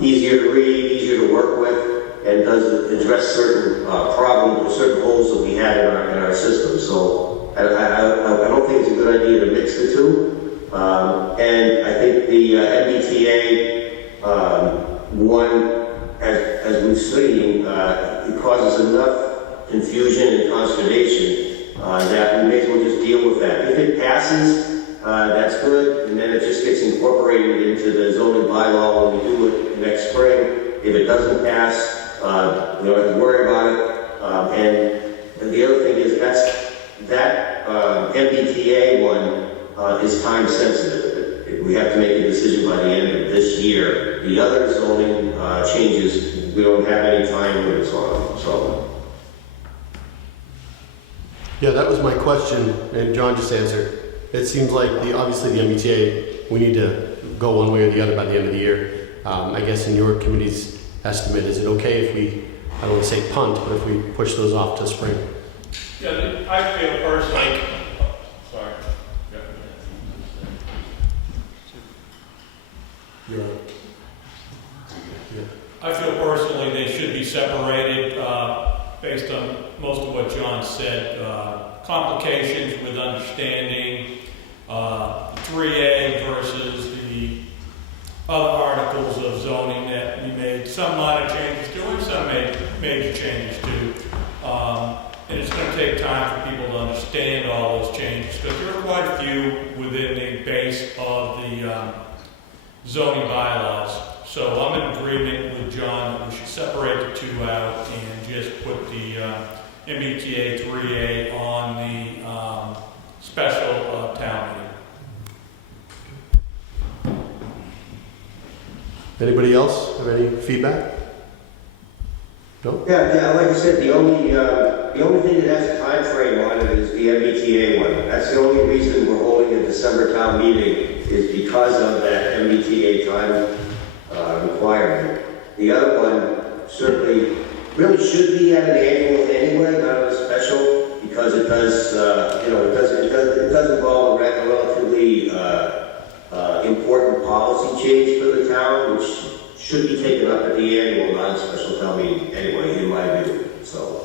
easier to read, easier to work with, and does address certain problems or certain holes that we had in our system. So I don't think it's a good idea to mix the two. And I think the MBTA one, as we've seen, it causes enough confusion and consternation that we may as well just deal with that. If it passes, that's good, and then it just gets incorporated into the zoning bylaw when we do it next spring. If it doesn't pass, we don't have to worry about it. And the other thing is that MBTA one is time sensitive. We have to make a decision by the end of this year. The other zoning changes, we don't have any time limits on them, so. Yeah, that was my question, and John just answered. It seems like obviously the MBTA, we need to go one way or the other by the end of the year. I guess in your committee's estimate, is it okay if we, I don't want to say punt, but if we push those off to spring? Yeah, I feel personally. Sorry. I feel personally they should be separated based on most of what John said. Complications with understanding 3A versus the other articles of zoning that we made some minor changes to and some major changes to. And it's going to take time for people to understand all those changes because there are quite a few within the base of the zoning bylaws. So I'm in agreement with John that we should separate the two out and just put the MBTA 3A on the special town meeting. Anybody else have any feedback? No? Yeah, like I said, the only thing that has a time frame on it is the MBTA one. That's the only reason we're holding a December town meeting is because of that MBTA time requirement. The other one certainly really should be at an annual anyway, not at a special, because it does, it does involve a relatively important policy change for the town, which should be taken up at the annual, not a special town meeting anyway, in my view. So.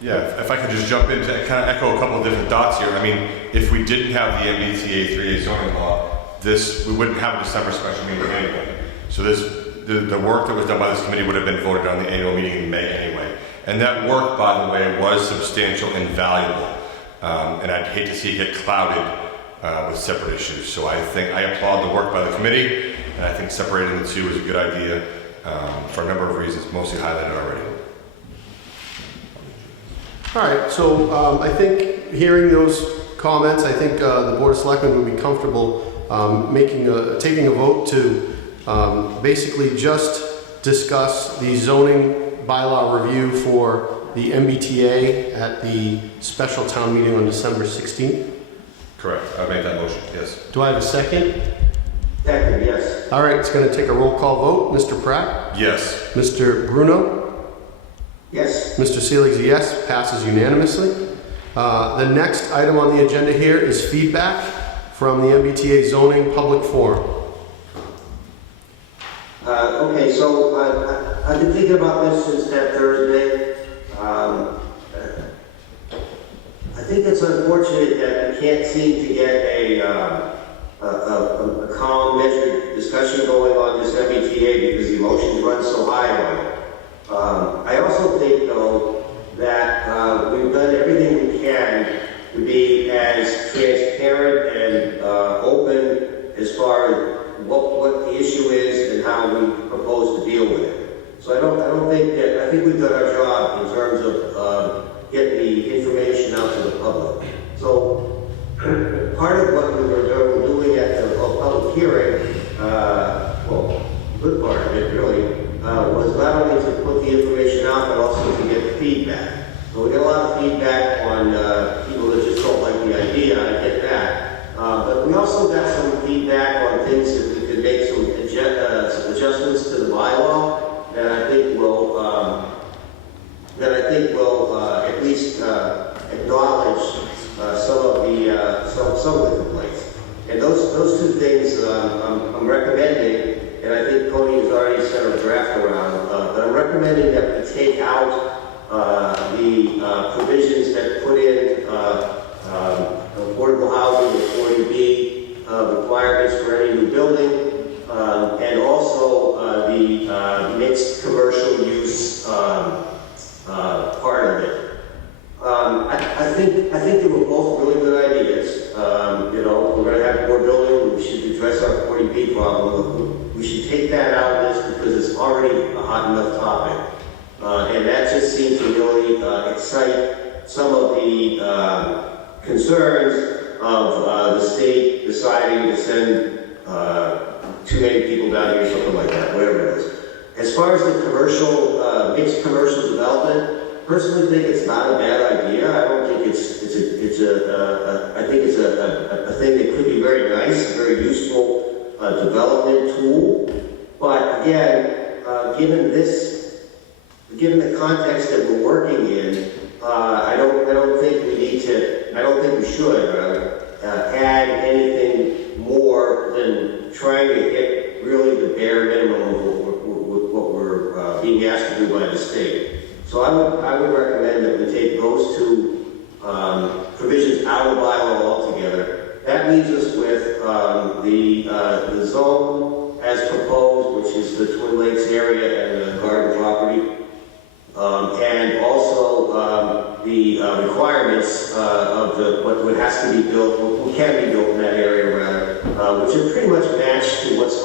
Yeah, if I could just jump in to kind of echo a couple of different thoughts here. I mean, if we didn't have the MBTA 3A zoning law, we wouldn't have a December special meeting anyway. So the work that was done by this committee would have been voted on the annual meeting in May anyway. And that work, by the way, was substantial and valuable. And I'd hate to see it get clouded with separate issues. So I applaud the work by the committee, and I think separating the two is a good idea for a number of reasons, mostly highlighted already. All right, so I think hearing those comments, I think the Board of Selectmen would be comfortable taking a vote to basically just discuss the zoning bylaw review for the MBTA at the special town meeting on December 16th. Correct. I made that motion, yes. Do I have a second? Second, yes. All right, it's going to take a roll call vote. Mr. Pratt? Yes. Mr. Bruno? Yes. Mr. Selig's yes, passes unanimously. The next item on the agenda here is feedback from the MBTA zoning public forum. Okay, so I've been thinking about this since that Thursday. I think it's unfortunate that we can't seem to get a calm, measured discussion going on this MBTA because the emotions run so high on it. I also think, though, that we've done everything we can to be as transparent and open as far as what the issue is and how we propose to deal with it. So I think we've done our job in terms of getting the information out to the public. So part of what we were doing at the public hearing, good part of it really, was not only to put the information out, but also to get feedback. So we got a lot of feedback on people that just don't like the idea, I get that. But we also got some feedback on things that we could make some adjustments to the bylaw that I think will at least acknowledge some of the complaints. And those two things I'm recommending. And I think Cody has already sent a draft around, but I'm recommending that we take out the provisions that put in affordable housing, the 40B requirements for any new building, and also the mixed commercial use part of it. I think they were both really good ideas. We're going to have more building. We should address our 40B problem. We should take that out of this because it's already a hot enough topic. And that just seems to really excite some of the concerns of the state deciding to send too many people down here, something like that, whatever it is. As far as the commercial, mixed commercial development, personally think it's not a bad idea. I don't think I think it's a thing that could be very nice, a very useful development tool. But again, given the context that we're working in, I don't think we need to. I don't think we should add anything more than trying to get really the bare minimum of what we're being asked to do by the state. So I would recommend that we take those two provisions out of the bylaw altogether. That leaves us with the zone as proposed, which is the Twin Lakes area and the garden property, and also the requirements of what has to be built, what can be built in that area rather, which are pretty much matched to what's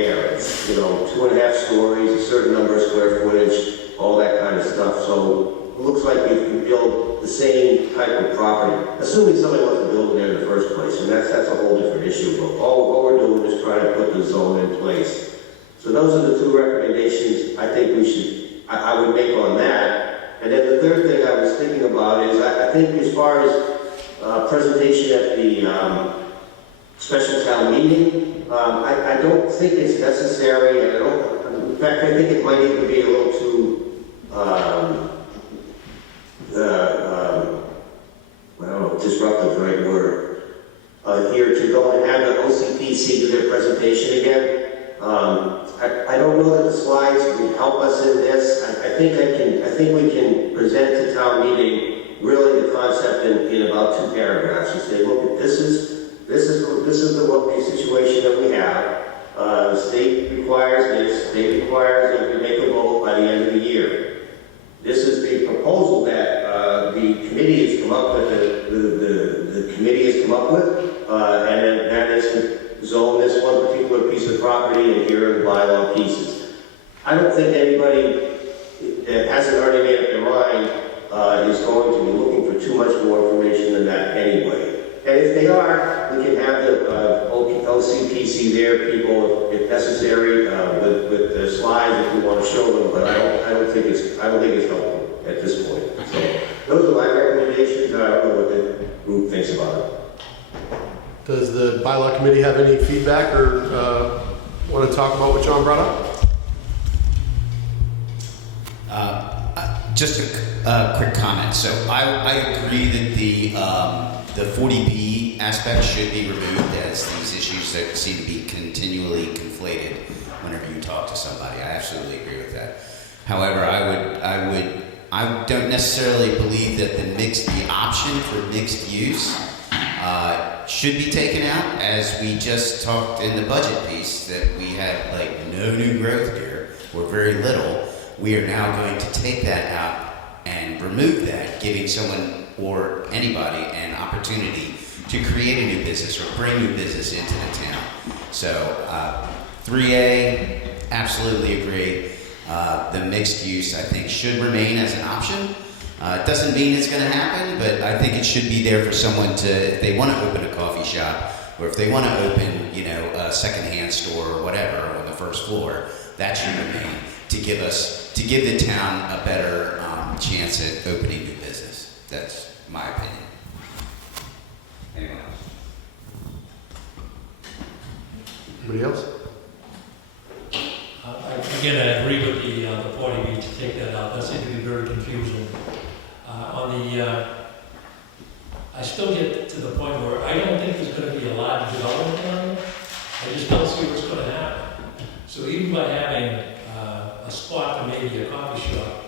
there. It's, 2.5 stories, a certain number of square footage, all that kind of stuff. So it looks like you can build the same type of property, assuming somebody wants to build there in the first place, and that's a whole different issue. But all we're doing is trying to put the zone in place. So those are the two recommendations I think I would make on that. And then the third thing I was thinking about is I think as far as presentation at the special town meeting, I don't think it's necessary, and in fact, I think it might even be a little too, I don't know, disruptive, the right word, here to go and have the OCPC do their presentation again. I don't know that the slides would help us in this. I think we can present to town meeting really the concept in about 2 paragraphs and say, look, this is the working situation that we have. The state requires this. The state requires that we make a vote by the end of the year. This is the proposal that the committee has come up with. The committee has come up with, and then that is to zone this one particular piece of property and here are the bylaw pieces. I don't think anybody that hasn't already made up their mind is going to be looking for too much more information than that anyway. And if they are, we can have the OCPC there, people, if necessary, with the slides if we want to show them. But I don't think it's helpful at this point. So those are my recommendations. I don't know what the group thinks about it. Does the bylaw committee have any feedback or want to talk about what John brought up? Just a quick comment. So I agree that the 40B aspect should be removed, as these issues that seem to be continually conflated whenever you talk to somebody. I absolutely agree with that. However, I don't necessarily believe that the option for mixed use should be taken out, as we just talked in the budget piece that we had like no new growth here or very little. We are now going to take that out and remove that, giving someone or anybody an opportunity to create a new business or bring new business into the town. So 3A, absolutely agree. The mixed use, I think, should remain as an option. It doesn't mean it's going to happen, but I think it should be there for someone to, if they want to open a coffee shop, or if they want to open, a secondhand store or whatever on the first floor, that should remain to give the town a better chance at opening new business. That's my opinion. Anyone else? Anybody else? Again, I agree with the 40B to take that out. That seems to be very confusing. I still get to the point where I don't think there's going to be a large development area. I just don't see what's going to happen. So even by having a spot for maybe a coffee shop,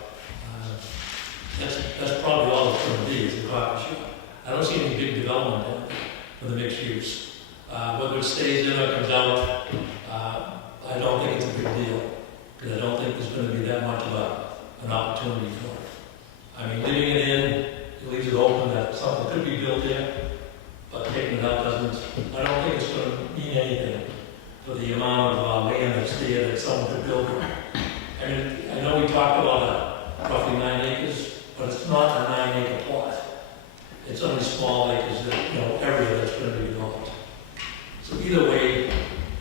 that's probably all it's going to be, is a coffee shop. I don't see any big development there for the mixed use. Whether it stays in or comes out, I don't think it's a big deal, because I don't think there's going to be that much of an opportunity for it. I mean, leaving it in, it leaves it open that something could be built there, but taking it out doesn't, I don't think it's going to mean anything for the amount of land that's there that someone could build on. I mean, I know we talked about roughly 9 acres, but it's not a 9-acre plot. It's only small acres that, area that's going to be developed. So either way,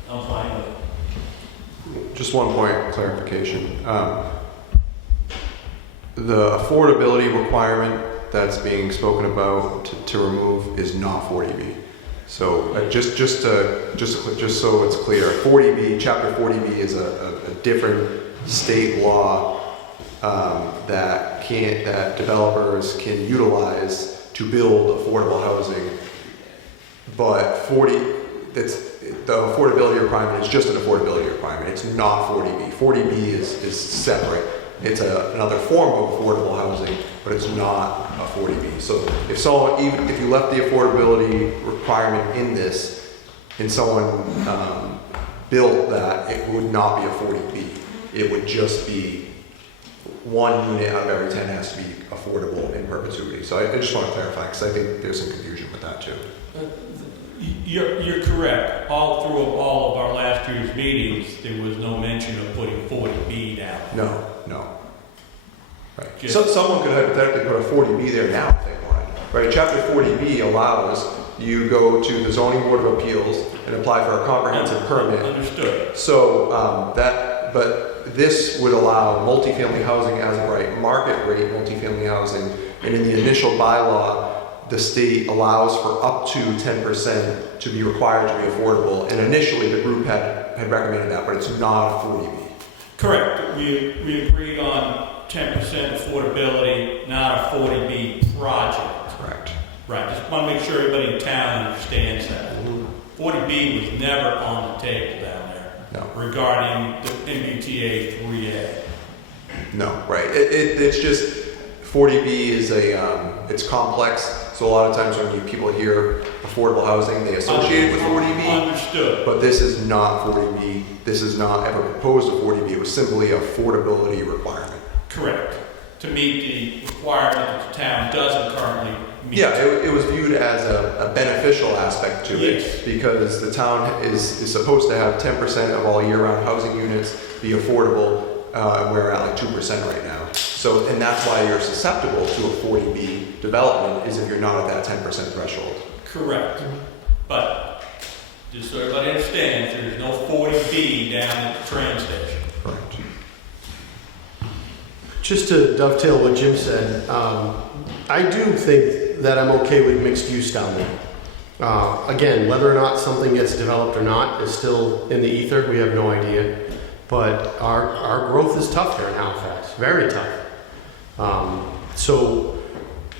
I'm fine with it. Just one point of clarification. The affordability requirement that's being spoken about to remove is not 40B. So just so it's clear, 40B, Chapter 40B is a different state law that developers can utilize to build affordable housing. But the affordability requirement is just an affordability requirement. It's not 40B. 40B is separate. It's another form of affordable housing, but it's not a 40B. So even if you left the affordability requirement in this, and someone built that, it would not be a 40B. It would just be 1 unit out of every 10 has to be affordable in perpetuity. So I just want to clarify, because I think there's some confusion with that too. You're correct. All through all of our last year's meetings, there was no mention of putting 40B down. No. Right. Just- So someone could hypothetically put a 40B there now if they wanted. Right. Chapter 40B allows you go to the zoning board of appeals and apply for a comprehensive permit. Understood. So but this would allow multifamily housing as of right, market rate multifamily housing, and in the initial bylaw, the state allows for up to 10% to be required to be affordable. And initially, the group had recommended that, but it's not a 40B. Correct. We agreed on 10% affordability, not a 40B project. Correct. Right. Just want to make sure everybody in town understands that. 40B was never on the table down there. No. Regarding the MBTA 3A. No, right. It's just 40B is it's complex. So a lot of times when people hear affordable housing, they associate it with 40B. Understood. But this is not 40B. This is not ever proposed a 40B. It was simply an affordability requirement. Correct. To meet the requirement that the town doesn't currently meet. Yeah, it was viewed as a beneficial aspect to Yes. it because the town is supposed to have 10% of all year-round housing units be affordable, and we're at like 2% right now. So, and that's why you're susceptible to a 40B development is if you're not at that 10% threshold. Correct. But just so everybody understands, there's no 40B down at the train station. Correct. Just to dovetail what Jim said, I do think that I'm okay with mixed use down there. Again, whether or not something gets developed or not is still in the ether. We have no idea. But our growth is tough here in Halifax, very tough. So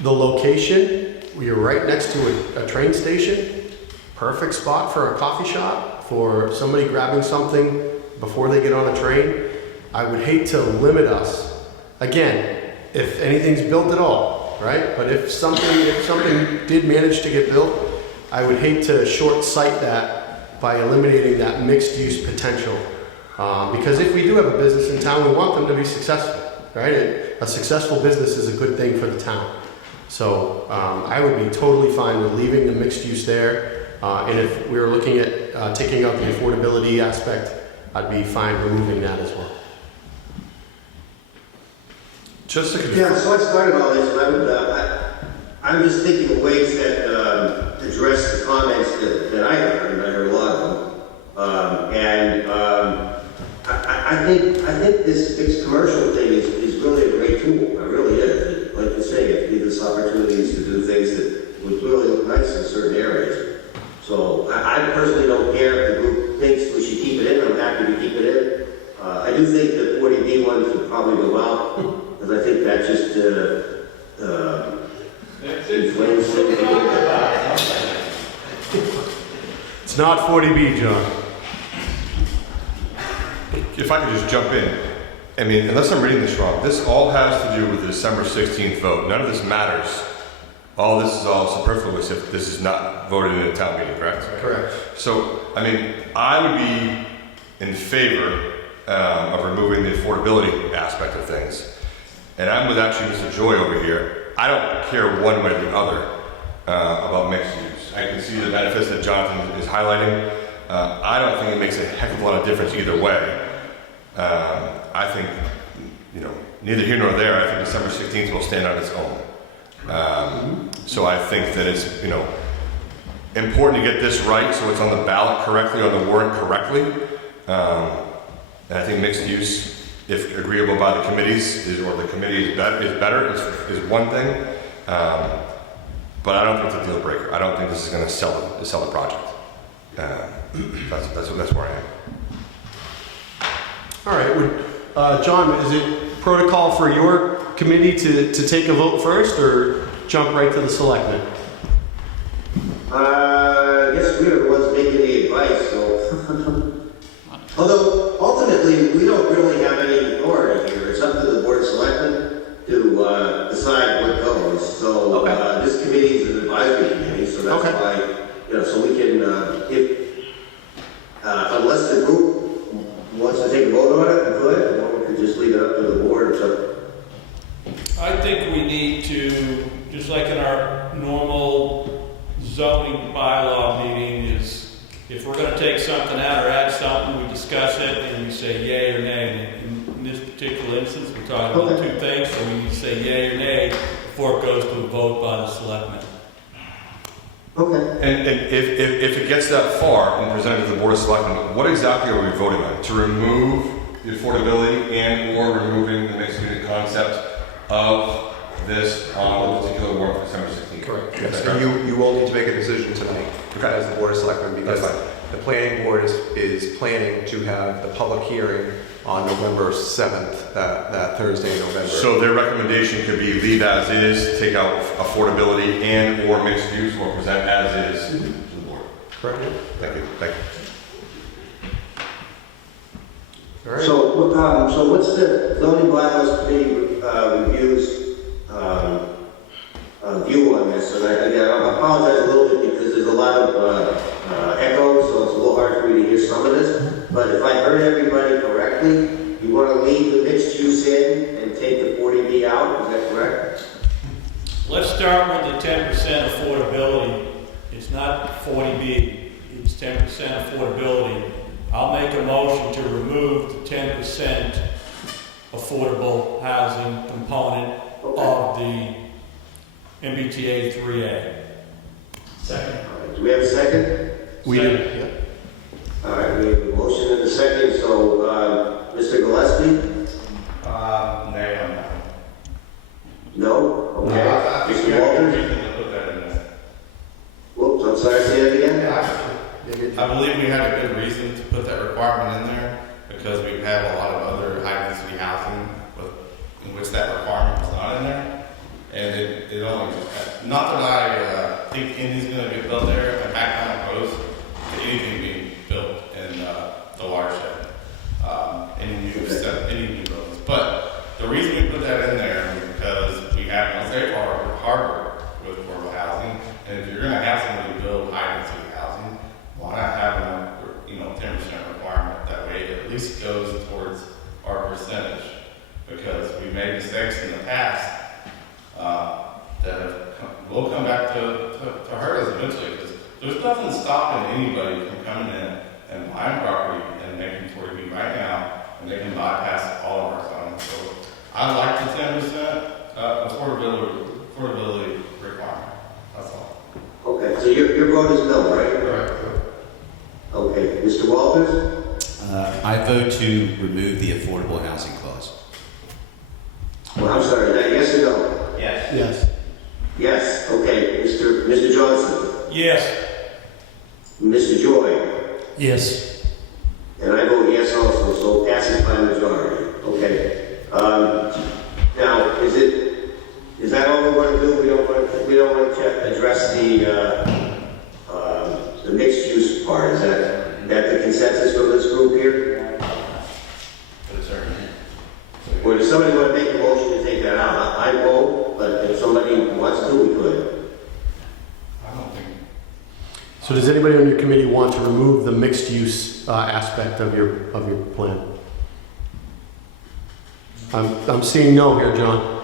the location, we are right next to a train station, perfect spot for a coffee shop, for somebody grabbing something before they get on a train. I would hate to limit us. Again, if anything's built at all, right? But if something did manage to get built, I would hate to short sight that by eliminating that mixed use potential. Because if we do have a business in town, we want them to be successful, right? A successful business is a good thing for the town. So I would be totally fine with leaving the mixed use there. And if we were looking at taking out the affordability aspect, I'd be fine removing that as well. Just to Yeah, so I started all this, and I'm just thinking of ways that address the comments that I heard, and I heard a lot of them. I think this fixed commercial thing is really a great tool. It really is. Like you say, it gives us opportunities to do things that would really look nice in certain areas. So I personally don't care if the group thinks we should keep it in. I'm happy to keep it in. I do think the 40B ones would probably go out, because I think that just inflames It's not 40B, John. If I could just jump in, I mean, unless I'm reading this wrong, this all has to do with the December 16th vote. None of this matters. All this is all superfluous if this is not voted in a town meeting, correct? Correct. So, I mean, I would be in favor of removing the affordability aspect of things. And I'm with actually Mr. Joy over here. I don't care one way or the other about mixed use. I can see the benefits that Jonathan is highlighting. I don't think it makes a heck of a lot of difference either way. I think, neither here nor there. I think December 16th will stand on its own. So I think that it's, important to get this right so it's on the ballot correctly, on the warrant correctly. And I think mixed use, if agreeable by the committees, or the committee is better, is one thing. But I don't think it's a deal breaker. I don't think this is going to sell the project. That's where I am. All right, John, is it protocol for your committee to take a vote first, or jump right to the selectmen? I guess we're the ones making the advice, so. Although, ultimately, we don't really have any authority here. It's up to the Board of Selectmen to decide what goes. So, this committee is an advisory committee, so that's why, so we can, unless the group wants to take a vote on it, good, or we could just leave it up to the board, so. I think we need to, just like in our normal zoning bylaw meeting, discuss it and you say yay or nay. In this particular instance, we're talking about two things, so we need to say yay or nay before it goes to a vote by the selectmen. Okay. And if it gets that far and presented to the Board of Selectmen, what exactly are we voting on? To remove the affordability and or removing the mixed unit concept of this on the particular warrant for December 16th? Correct. Yes, and you will need to make a decision tonight as the Board of Selectmen, because That's fine. the planning board is planning to have the public hearing on November 7th, that Thursday in November. So their recommendation could be leave as is, take out affordability and or mixed use, or present as is to the board. Correct? Thank you. Thank you. All right. So what's the zoning bylaws committee reviews view on this? And I apologize a little bit because there's a lot of echo, so it's a little hard for me to hear some of this. But if I heard everybody correctly, you want to leave the mixed use in and take the 40B out, is that correct? Let's start with the 10% affordability. It's not 40B, it's 10% affordability. I'll make a motion to remove the 10% affordable housing component of the MBTA 3A. Second. All right, do we have a second? We did. Yeah. All right, we have a motion and a second, so Mr. Gillespie? Nay on that. No? Okay. I think we Mr. have a Walters? reason to put that in there. Whoops, I'm sorry, say that again? I believe we had a good reason to put that requirement in there, because we have a lot of other high-density housing in which that requirement is not in there. And it only, not that I think anything's going to get built there, I'm not kind of opposed to anything being built in the watershed, any new buildings. But the reason we put that in there is because we have a safe harbor with affordable housing, and if you're going to have somebody build high-density housing, why not have a 10% requirement? That way it at least goes towards our percentage, because we made mistakes in the past that will come back to hurt us eventually, because there's nothing stopping anybody from coming in and buying property and making 40B right now, and they can bypass all of our zoning. So I like the 10% affordability requirement. That's all. Okay, so your vote is no, right? Correct. Okay, Mr. Walters? I vote to remove the affordable housing clause. Well, I'm sorry, now yes or no? Yes. Yes. Yes, okay, Mr. Johnson? Yes. Mr. Joy? Yes. And I vote yes also, so passes by majority. Okay. Now, is that all we want to do? We don't want to address the mixed use part. Is that the consensus from this group here? Or does somebody want to make a motion to take that out? I won't, but if somebody wants to, we could. I don't think. So does anybody on your committee want to remove the mixed use aspect of your plan? I'm seeing no here, John.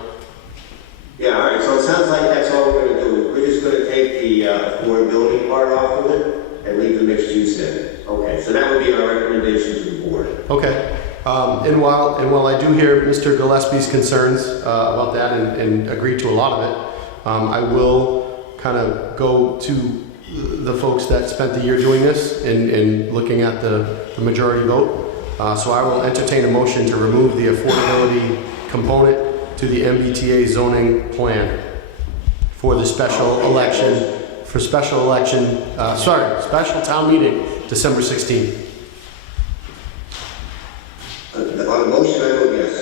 Yeah, all right, so it sounds like that's all we're going to do. We're just going to take the affordability part off of it and leave the mixed use in. Okay, so that would be our recommendation to the board. Okay. And while I do hear Mr. Gillespie's concerns about that and agree to a lot of it, I will kind of go to the folks that spent the year doing this and looking at the majority vote. So I will entertain a motion to remove the affordability component to the MBTA zoning plan for the special election, special town meeting, December 16th. On the motion, I vote yes.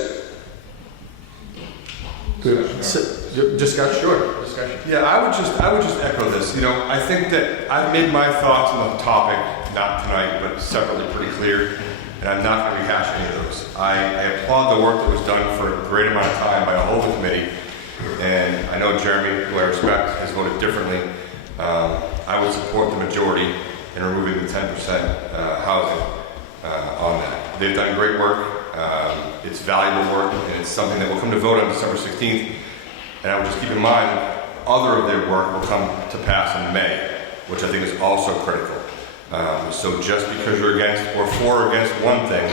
Discussion? Sure. Discussion. Yeah, I would just echo this. I think that I've made my thoughts on the topic, not tonight, but separately, pretty clear, and I'm not going to rehash any of those. I applaud the work that was done for a great amount of time by a whole committee, and I know Jeremy, who I respect, has voted differently. I would support the majority in removing the 10% housing on that. They've done great work. It's valuable work, and it's something that will come to vote on December 16th. And I would just keep in mind, other of their work will come to pass in May, which I think is also critical. So just because you're against or for or against one thing,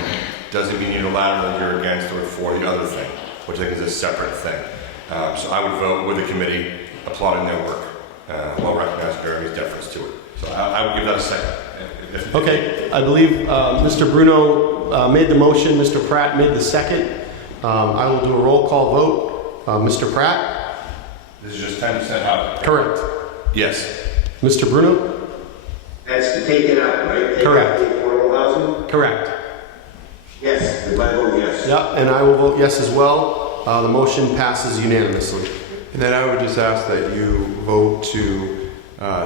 doesn't mean unilaterally you're against or for the other thing, which I think is a separate thing. So I would vote with the committee applauding their work, while recognizing Jeremy's deference to it. So I would give that a second. Okay, I believe Mr. Bruno made the motion, Mr. Pratt made the second. I will do a roll call vote. Mr. Pratt? This is just 10% housing. Correct. Yes. Mr. Bruno? That's to take it out, right? Take Correct. out the affordable housing? Correct. Yes, if I vote yes. Yep, and I will vote yes as well. The motion passes unanimously. And then I would just ask that you vote to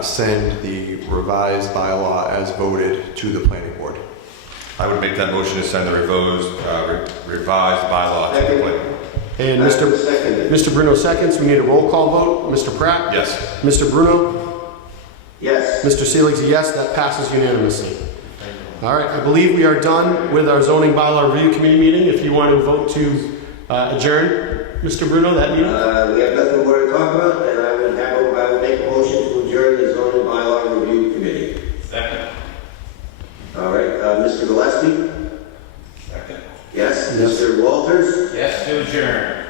send the revised bylaw as voted to the planning board. I would make that motion to send the revised bylaw to the planning board. And That's the second. Mr. Bruno seconds. We need a roll call vote. Mr. Pratt? Yes. Mr. Bruno? Yes. Mr. Selig's a yes. That passes unanimously. All right, I believe we are done with our zoning bylaw review committee meeting. If you want to vote to adjourn, Mr. Bruno, that meeting? We have nothing more to talk about, and I would make a motion to adjourn the zoning bylaw review committee. Second. All right, Mr. Gillespie? Second. Yes. Yes. Mr. Walters? Yes to adjourn.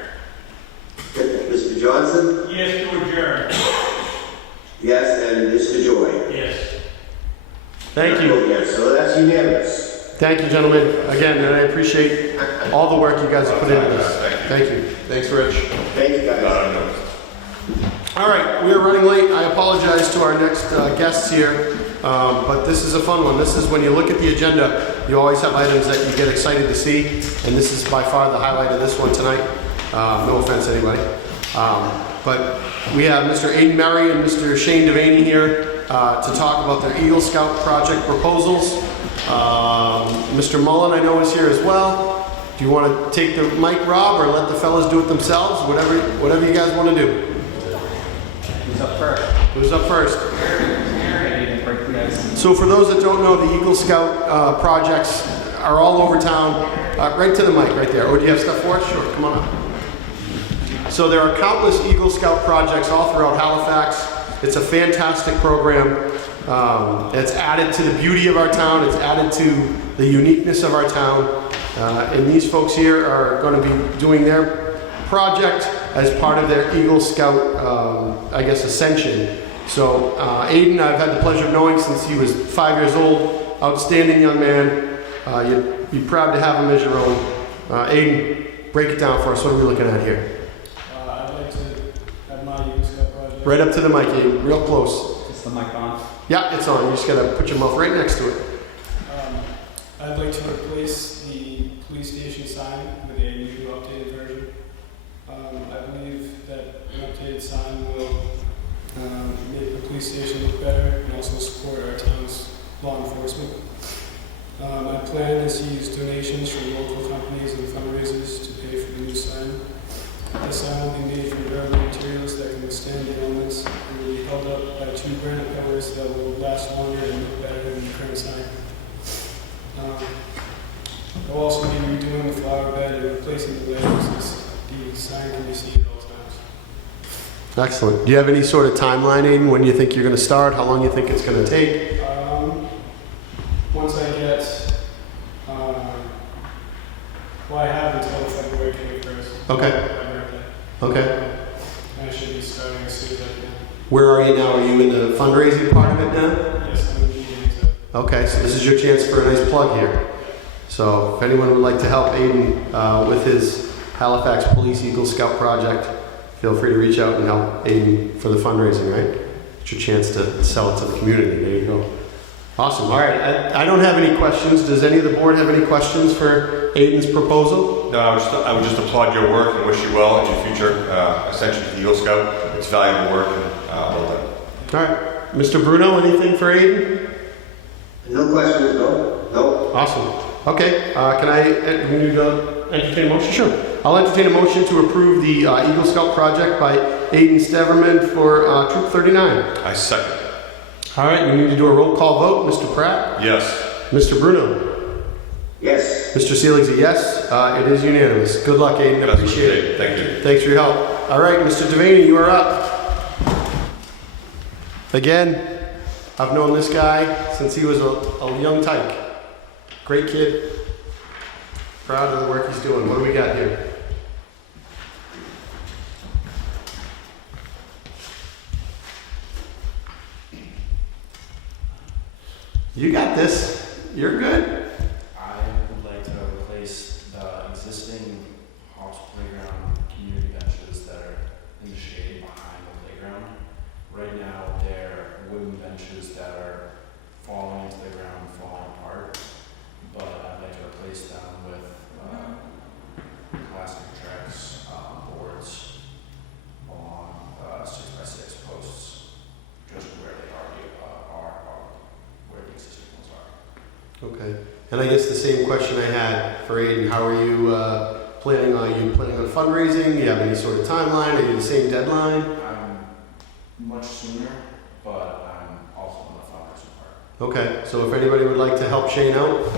Mr. Johnson? Yes to adjourn. Yes, and Mr. Joy? Yes. Thank I you. vote yes, so that's unanimous. Thank you, gentlemen. Again, and I appreciate all the work you guys have put into this. Thank you. Thanks, Rich. Thank you, guys. All right, we are running late. I apologize to our next guests here, but this is a fun one. This is when you look at the agenda, you always have items that you get excited to see, and this is by far the highlight of this one tonight. No offense, anybody. But we have Mr. Aiden Murray and Mr. Shane Devaney here to talk about their Eagle Scout project proposals. Mr. Mullen, I know, is here as well. Do you want to take the mic, Rob, or let the fellas do it themselves? Whatever you guys want to do. Who's up first? Who's up first? So for those that don't know, the Eagle Scout projects are all over town. Right to the mic, right there. Oh, do you have stuff for us? Sure, come on up. So there are countless Eagle Scout projects all throughout Halifax. It's a fantastic program. It's added to the beauty of our town. It's added to the uniqueness of our town. And these folks here are going to be doing their project as part of their Eagle Scout, ascension. So Aiden, I've had the pleasure of knowing since he was 5 years old. Outstanding young man. You'd be proud to have him as your own. Aiden, break it down for us. What are we looking at here? I'd like to have my Eagle Scout project. Right up to the mic, Aiden. Real close. Is the mic on? Yeah, it's on. You just gotta put your mouth right next to it. I'd like to replace the police station sign with a new updated version. I believe that an updated sign will make the police station look better and also support our town's law enforcement. My plan is to use donations from local companies and fundraisers to pay for the new sign. The sign will be made from durable materials that can withstand the elements and will be held up by 2 granite pillars that will last longer and look better than the current sign. I'll also be redoing the flower bed and replacing the letters so the sign can be seen at all times. Excellent. Do you have any sort of timeline, Aiden, when you think you're gonna start? How long you think it's gonna take? Once I get, I have until February 21st. Okay. My birthday. Okay. I should be starting as soon as I can. Where are you now? Are you in the fundraising part of it now? Yes, I'm in the meetings. Okay, so this is your chance for a nice plug here. So if anyone would like to help Aiden with his Halifax Police Eagle Scout project, feel free to reach out and help Aiden for the fundraising, right? It's your chance to sell it to the community. There you go. Awesome. All right. I don't have any questions. Does any of the board have any questions for Aiden's proposal? No, I would just applaud your work and wish you well in your future ascension to the Eagle Scout. It's valuable work and well done. All right. Mr. Bruno, anything for Aiden? No questions, no? No? Awesome. Okay. Can I entertain a motion? Sure. I'll entertain a motion to approve the Eagle Scout project by Aiden Steverman for Troop 39. I second. All right. We need to do a roll call vote. Mr. Pratt? Yes. Mr. Bruno? Yes. Mr. Selig's a yes. It is unanimous. Good luck, Aiden. I appreciate it. Thank you. Thanks for your help. All right, Mr. Devaney, you are up. Again, I've known this guy since he was a young tyke. Great kid. Proud of the work he's doing. What do we got here? You got this. You're good. I would like to replace the existing house playground community benches that are in the shade behind the playground. Right now, they're wooden benches that are falling into the ground, falling apart, but I'd like to replace them with plastic Trex boards along 6x6 posts, just where they already are, where the existing ones are. Okay. And I guess the same question I had for Aiden. How are you planning on? Are you planning on fundraising? Do you have any sort of timeline? Are you the same deadline? I'm much sooner, but I'm also on the fundraising part. Okay. So if anybody would like to help Shane out,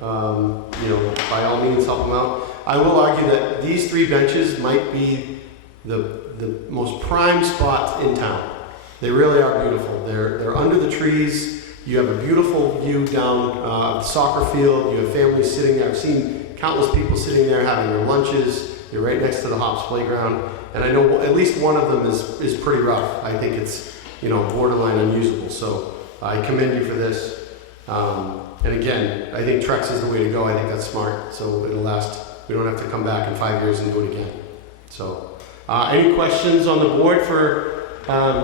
by all means help him out. I will argue that these 3 benches might be the most prime spots in town. They really are beautiful. They're under the trees. You have a beautiful view down the soccer field. You have families sitting there. I've seen countless people sitting there having their lunches. You're right next to the Hops playground. And I know at least one of them is pretty rough. I think it's, borderline unusable. So I commend you for this. And again, I think Trex is the way to go. I think that's smart. So it'll last. We don't have to come back in 5 years and do it again. So any questions on the board for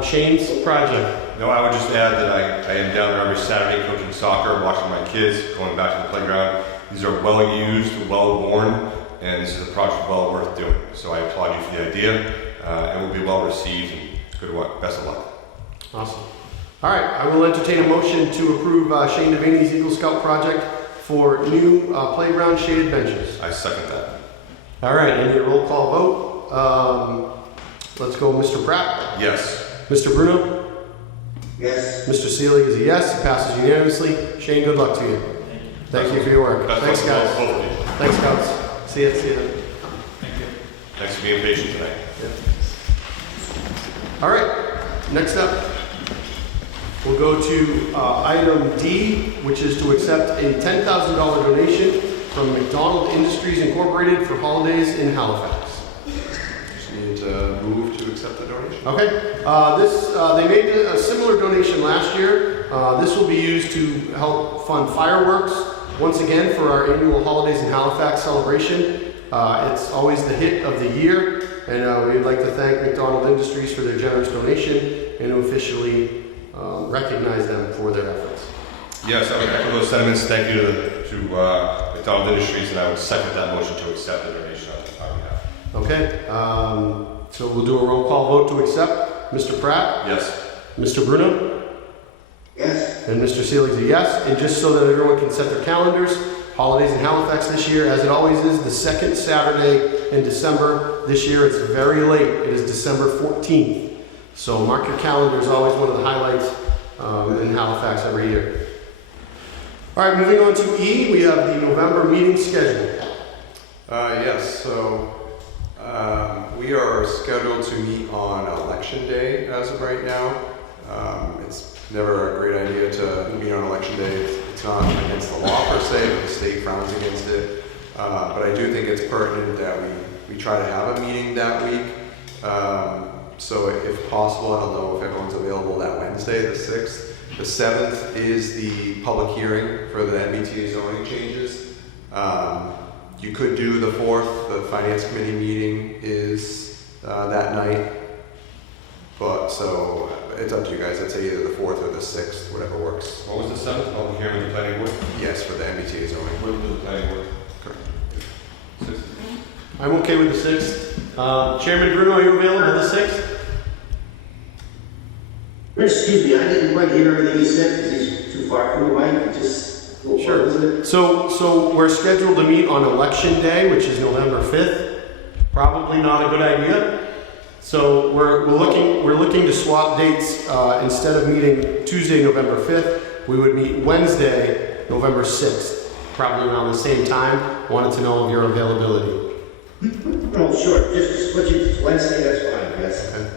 Shane's project? No, I would just add that I am down there every Saturday coaching soccer, watching my kids, going back to the playground. These are well used, well worn, and this is a project well worth doing. So I applaud you for the idea. It will be well received, and good luck. Best of luck. Awesome. All right, I will entertain a motion to approve Shane Devaney's Eagle Scout project for new playground shaded benches. I second that. All right, I need a roll call vote. Let's go Mr. Pratt. Yes. Mr. Bruno. Yes. Mr. Seelig is a yes. It passes unanimously. Shane, good luck to you. Thank you for your work. Best Thanks, of luck guys. to both of you. Thanks, scouts. See you. Thank you. Thanks for being patient tonight. All right, next up, we'll go to item D, which is to accept a $10,000 donation from McDonald Industries Incorporated for holidays in Halifax. Just need to move to accept the donation. Okay, they made a similar donation last year. This will be used to help fund fireworks once again for our annual Holidays in Halifax celebration. It's always the hit of the year, and we'd like to thank McDonald Industries for their generous donation and to officially recognize them for their efforts. Yes, I would echo those sentiments. Thank you to McDonald Industries, and I would second that motion to accept the donation on our behalf. Okay, so we'll do a roll call vote to accept. Mr. Pratt? Yes. Mr. Bruno? Yes. And Mr. Seelig is a yes. And just so that everyone can set their calendars, Holidays in Halifax this year, as it always is, the second Saturday in December. This year it's very late. It is December 14th. So mark your calendars, always one of the highlights in Halifax every year. All right, moving on to E, we have the November meeting schedule. Yes, so we are scheduled to meet on Election Day as of right now. It's never a great idea to meet on Election Day. It's not against the law per se, but the state frowns against it. But I do think it's pertinent that we try to have a meeting that week. So if possible, I don't know if everyone's available that Wednesday, the 6th. The 7th is the public hearing for the MBTA zoning changes. You could do the 4th, the Finance Committee meeting is that night. But so it's up to you guys. I'd say either the 4th or the 6th, whatever works. What was the 7th? Public hearing with the planning board? Yes, for the MBTA zoning. With the planning board. Correct. I'm okay with the 6th. Chairman Bruno, are you available the 6th? Excuse me, I didn't quite hear everything he said because he's too far from the mic. Just, what was it? So we're scheduled to meet on Election Day, which is November 5th. Probably not a good idea. So we're looking to swap dates. Instead of meeting Tuesday, November 5th, we would meet Wednesday, November 6th, probably around the same time. Wanted to know of your availability. Oh, sure. Just switch it to Wednesday. That's fine. Yes. Okay.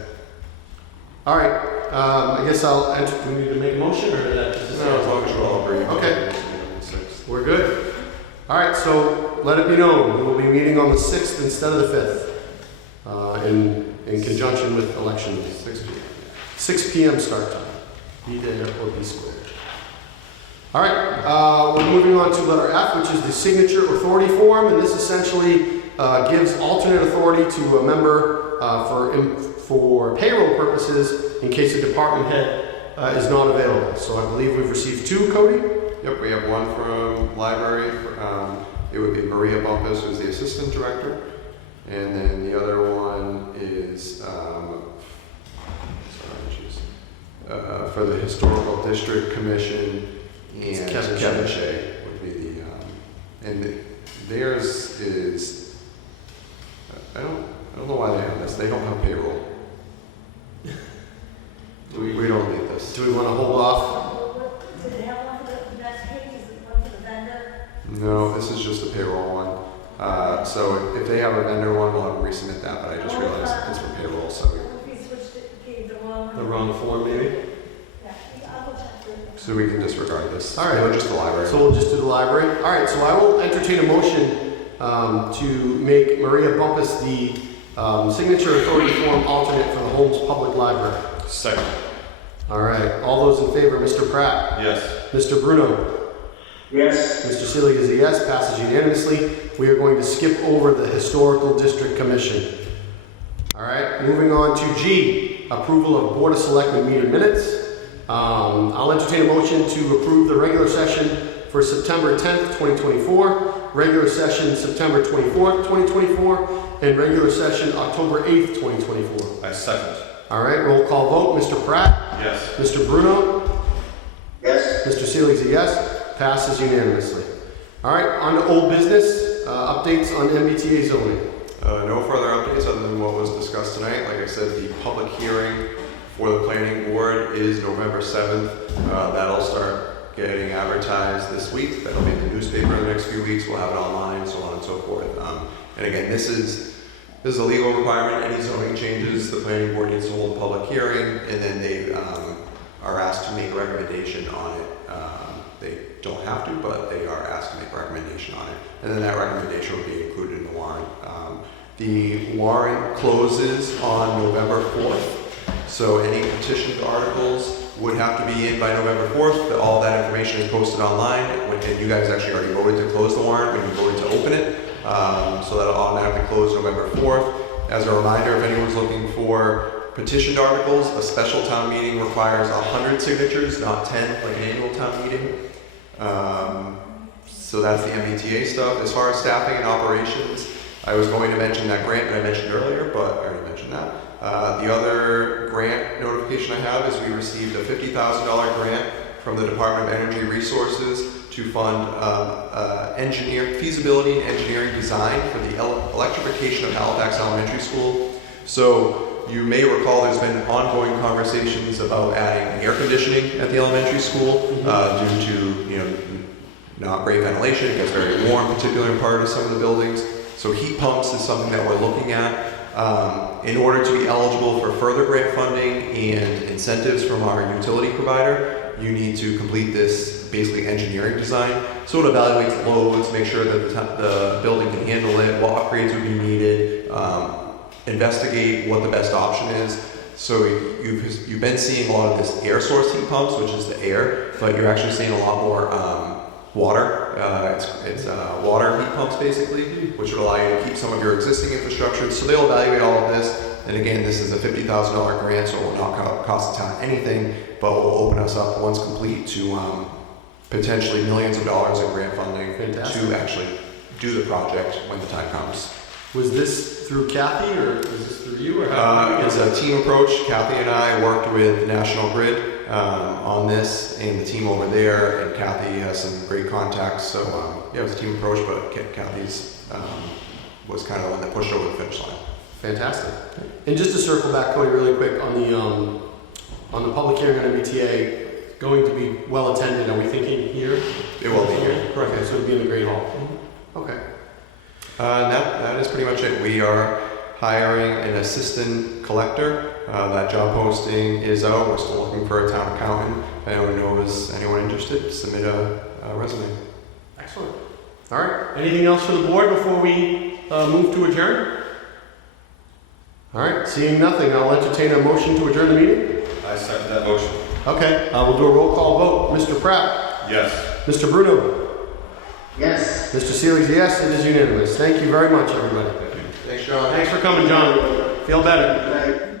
All right. I guess I'll enter, do we need to make a motion or that? No, as long as you all agree. Okay. 6th. We're good. All right, so let it be known, we will be meeting on the 6th instead of the 5th, in conjunction with election day. 6 p.m. 6 p.m. start time. Be there or be square. All right, we're moving on to letter F, which is the signature authority form, and this essentially gives alternate authority to a member for payroll purposes in case a department head is not available. So I believe we've received 2, Cody. Yep, we have one from library. It would be Maria Bumpus, who's the assistant director. And then the other one is for the Historical District Commission, and Kevin Shea would be the, and theirs is, I don't know why they have this. They don't have payroll. We don't need this. Do we want to hold off? Did they have one for the next page? Is it one for the vendor? No, this is just a payroll one. So if they have a vendor one, we'll have them resubmit that, but I just realized it's for payroll, so If we switched it, gave the wrong one. The wrong form, maybe? Yeah, I'll go check it. so we can disregard this. All right. Or just the library. So we'll just do the library. All right, so I will entertain a motion to make Maria Bumpus the signature authority form alternate for the Holmes Public Library. Second. All right, all those in favor, Mr. Pratt, Yes. Mr. Bruno, Yes. Mr. Seelig is a yes, passes unanimously. We are going to skip over the Historical District Commission. All right, moving on to G, approval of Board of Selectmen meeting minutes. I'll entertain a motion to approve the regular session for September 10th, 2024, regular session September 24th, 2024, and regular session October 8th, 2024. I second. All right, roll call vote. Mr. Pratt, Yes. Mr. Bruno, Yes. Mr. Seelig is a yes, passes unanimously. All right, on to old business, updates on MBTA zoning. No further updates other than what was discussed tonight. Like I said, the public hearing for the planning board is November 7th. That'll start getting advertised this week. That'll be in the newspaper in the next few weeks. We'll have it online, so on and so forth. And again, this is a legal requirement. Any zoning changes, the planning board needs to hold a public hearing, and then they are asked to make a recommendation on it. They don't have to, but they are asked to make a recommendation on it. And then that recommendation will be included in the warrant. The warrant closes on November 4th, so any petitioned articles would have to be in by November 4th. All that information is posted online, and you guys actually already voted to close the warrant when you voted to open it. So that'll automatically close November 4th. As a reminder, if anyone's looking for petitioned articles, a special town meeting requires 100 signatures, not 10 like an annual town meeting. So that's the MBTA stuff. As far as staffing and operations, I was going to mention that grant that I mentioned earlier, but I already mentioned that. The other grant notification I have is we received a $50,000 grant from the Department of Energy Resources to fund feasibility and engineering design for the electrification of Halifax Elementary School. So you may recall there's been ongoing conversations about adding air conditioning at the elementary school due to not great ventilation. It gets very warm, particularly in part of some of the buildings. So heat pumps is something that we're looking at. In order to be eligible for further grant funding and incentives from our utility provider, you need to complete this basically engineering design. So it evaluates loads, make sure that the building can handle it, what upgrades would be needed, investigate what the best option is. So you've been seeing a lot of this air source heat pumps, which is the air, but you're actually seeing a lot more water. It's water heat pumps basically, which would allow you to keep some of your existing infrastructure. So they'll evaluate all of this. And again, this is a $50,000 grant, so it will not cost the town anything, but will open us up once complete to potentially millions of dollars in grant funding to actually do the project when the time comes. Was this through Kathy or was this through you? Or It's a team approach. Kathy and I worked with National Grid on this and the team over there, and Kathy has some great contacts. So yeah, it was a team approach, but Kathy's was kind of the one that pushed over the finish line. Fantastic. And just to circle back, Cody, really quick on the public hearing on MBTA, going to be well attended. Are we thinking here? It will be here. Correct. Okay, so it'll be in the Great Hall. Okay. That is pretty much it. We are hiring an assistant collector. That job posting is out. We're still looking for a town accountant. If anyone knows anyone interested, submit a resume. Excellent. All right. Anything else for the board before we move to adjourn? All right. Seeing nothing, I'll entertain a motion to adjourn the meeting. I second that motion. Okay. We'll do a roll call vote. Mr. Pratt. Yes. Mr. Bruno. Yes. Mr. Seeley's yes. It is unanimous. Thank you very much, everybody. Thanks, John. Thanks for coming, John. Feel better. Good night.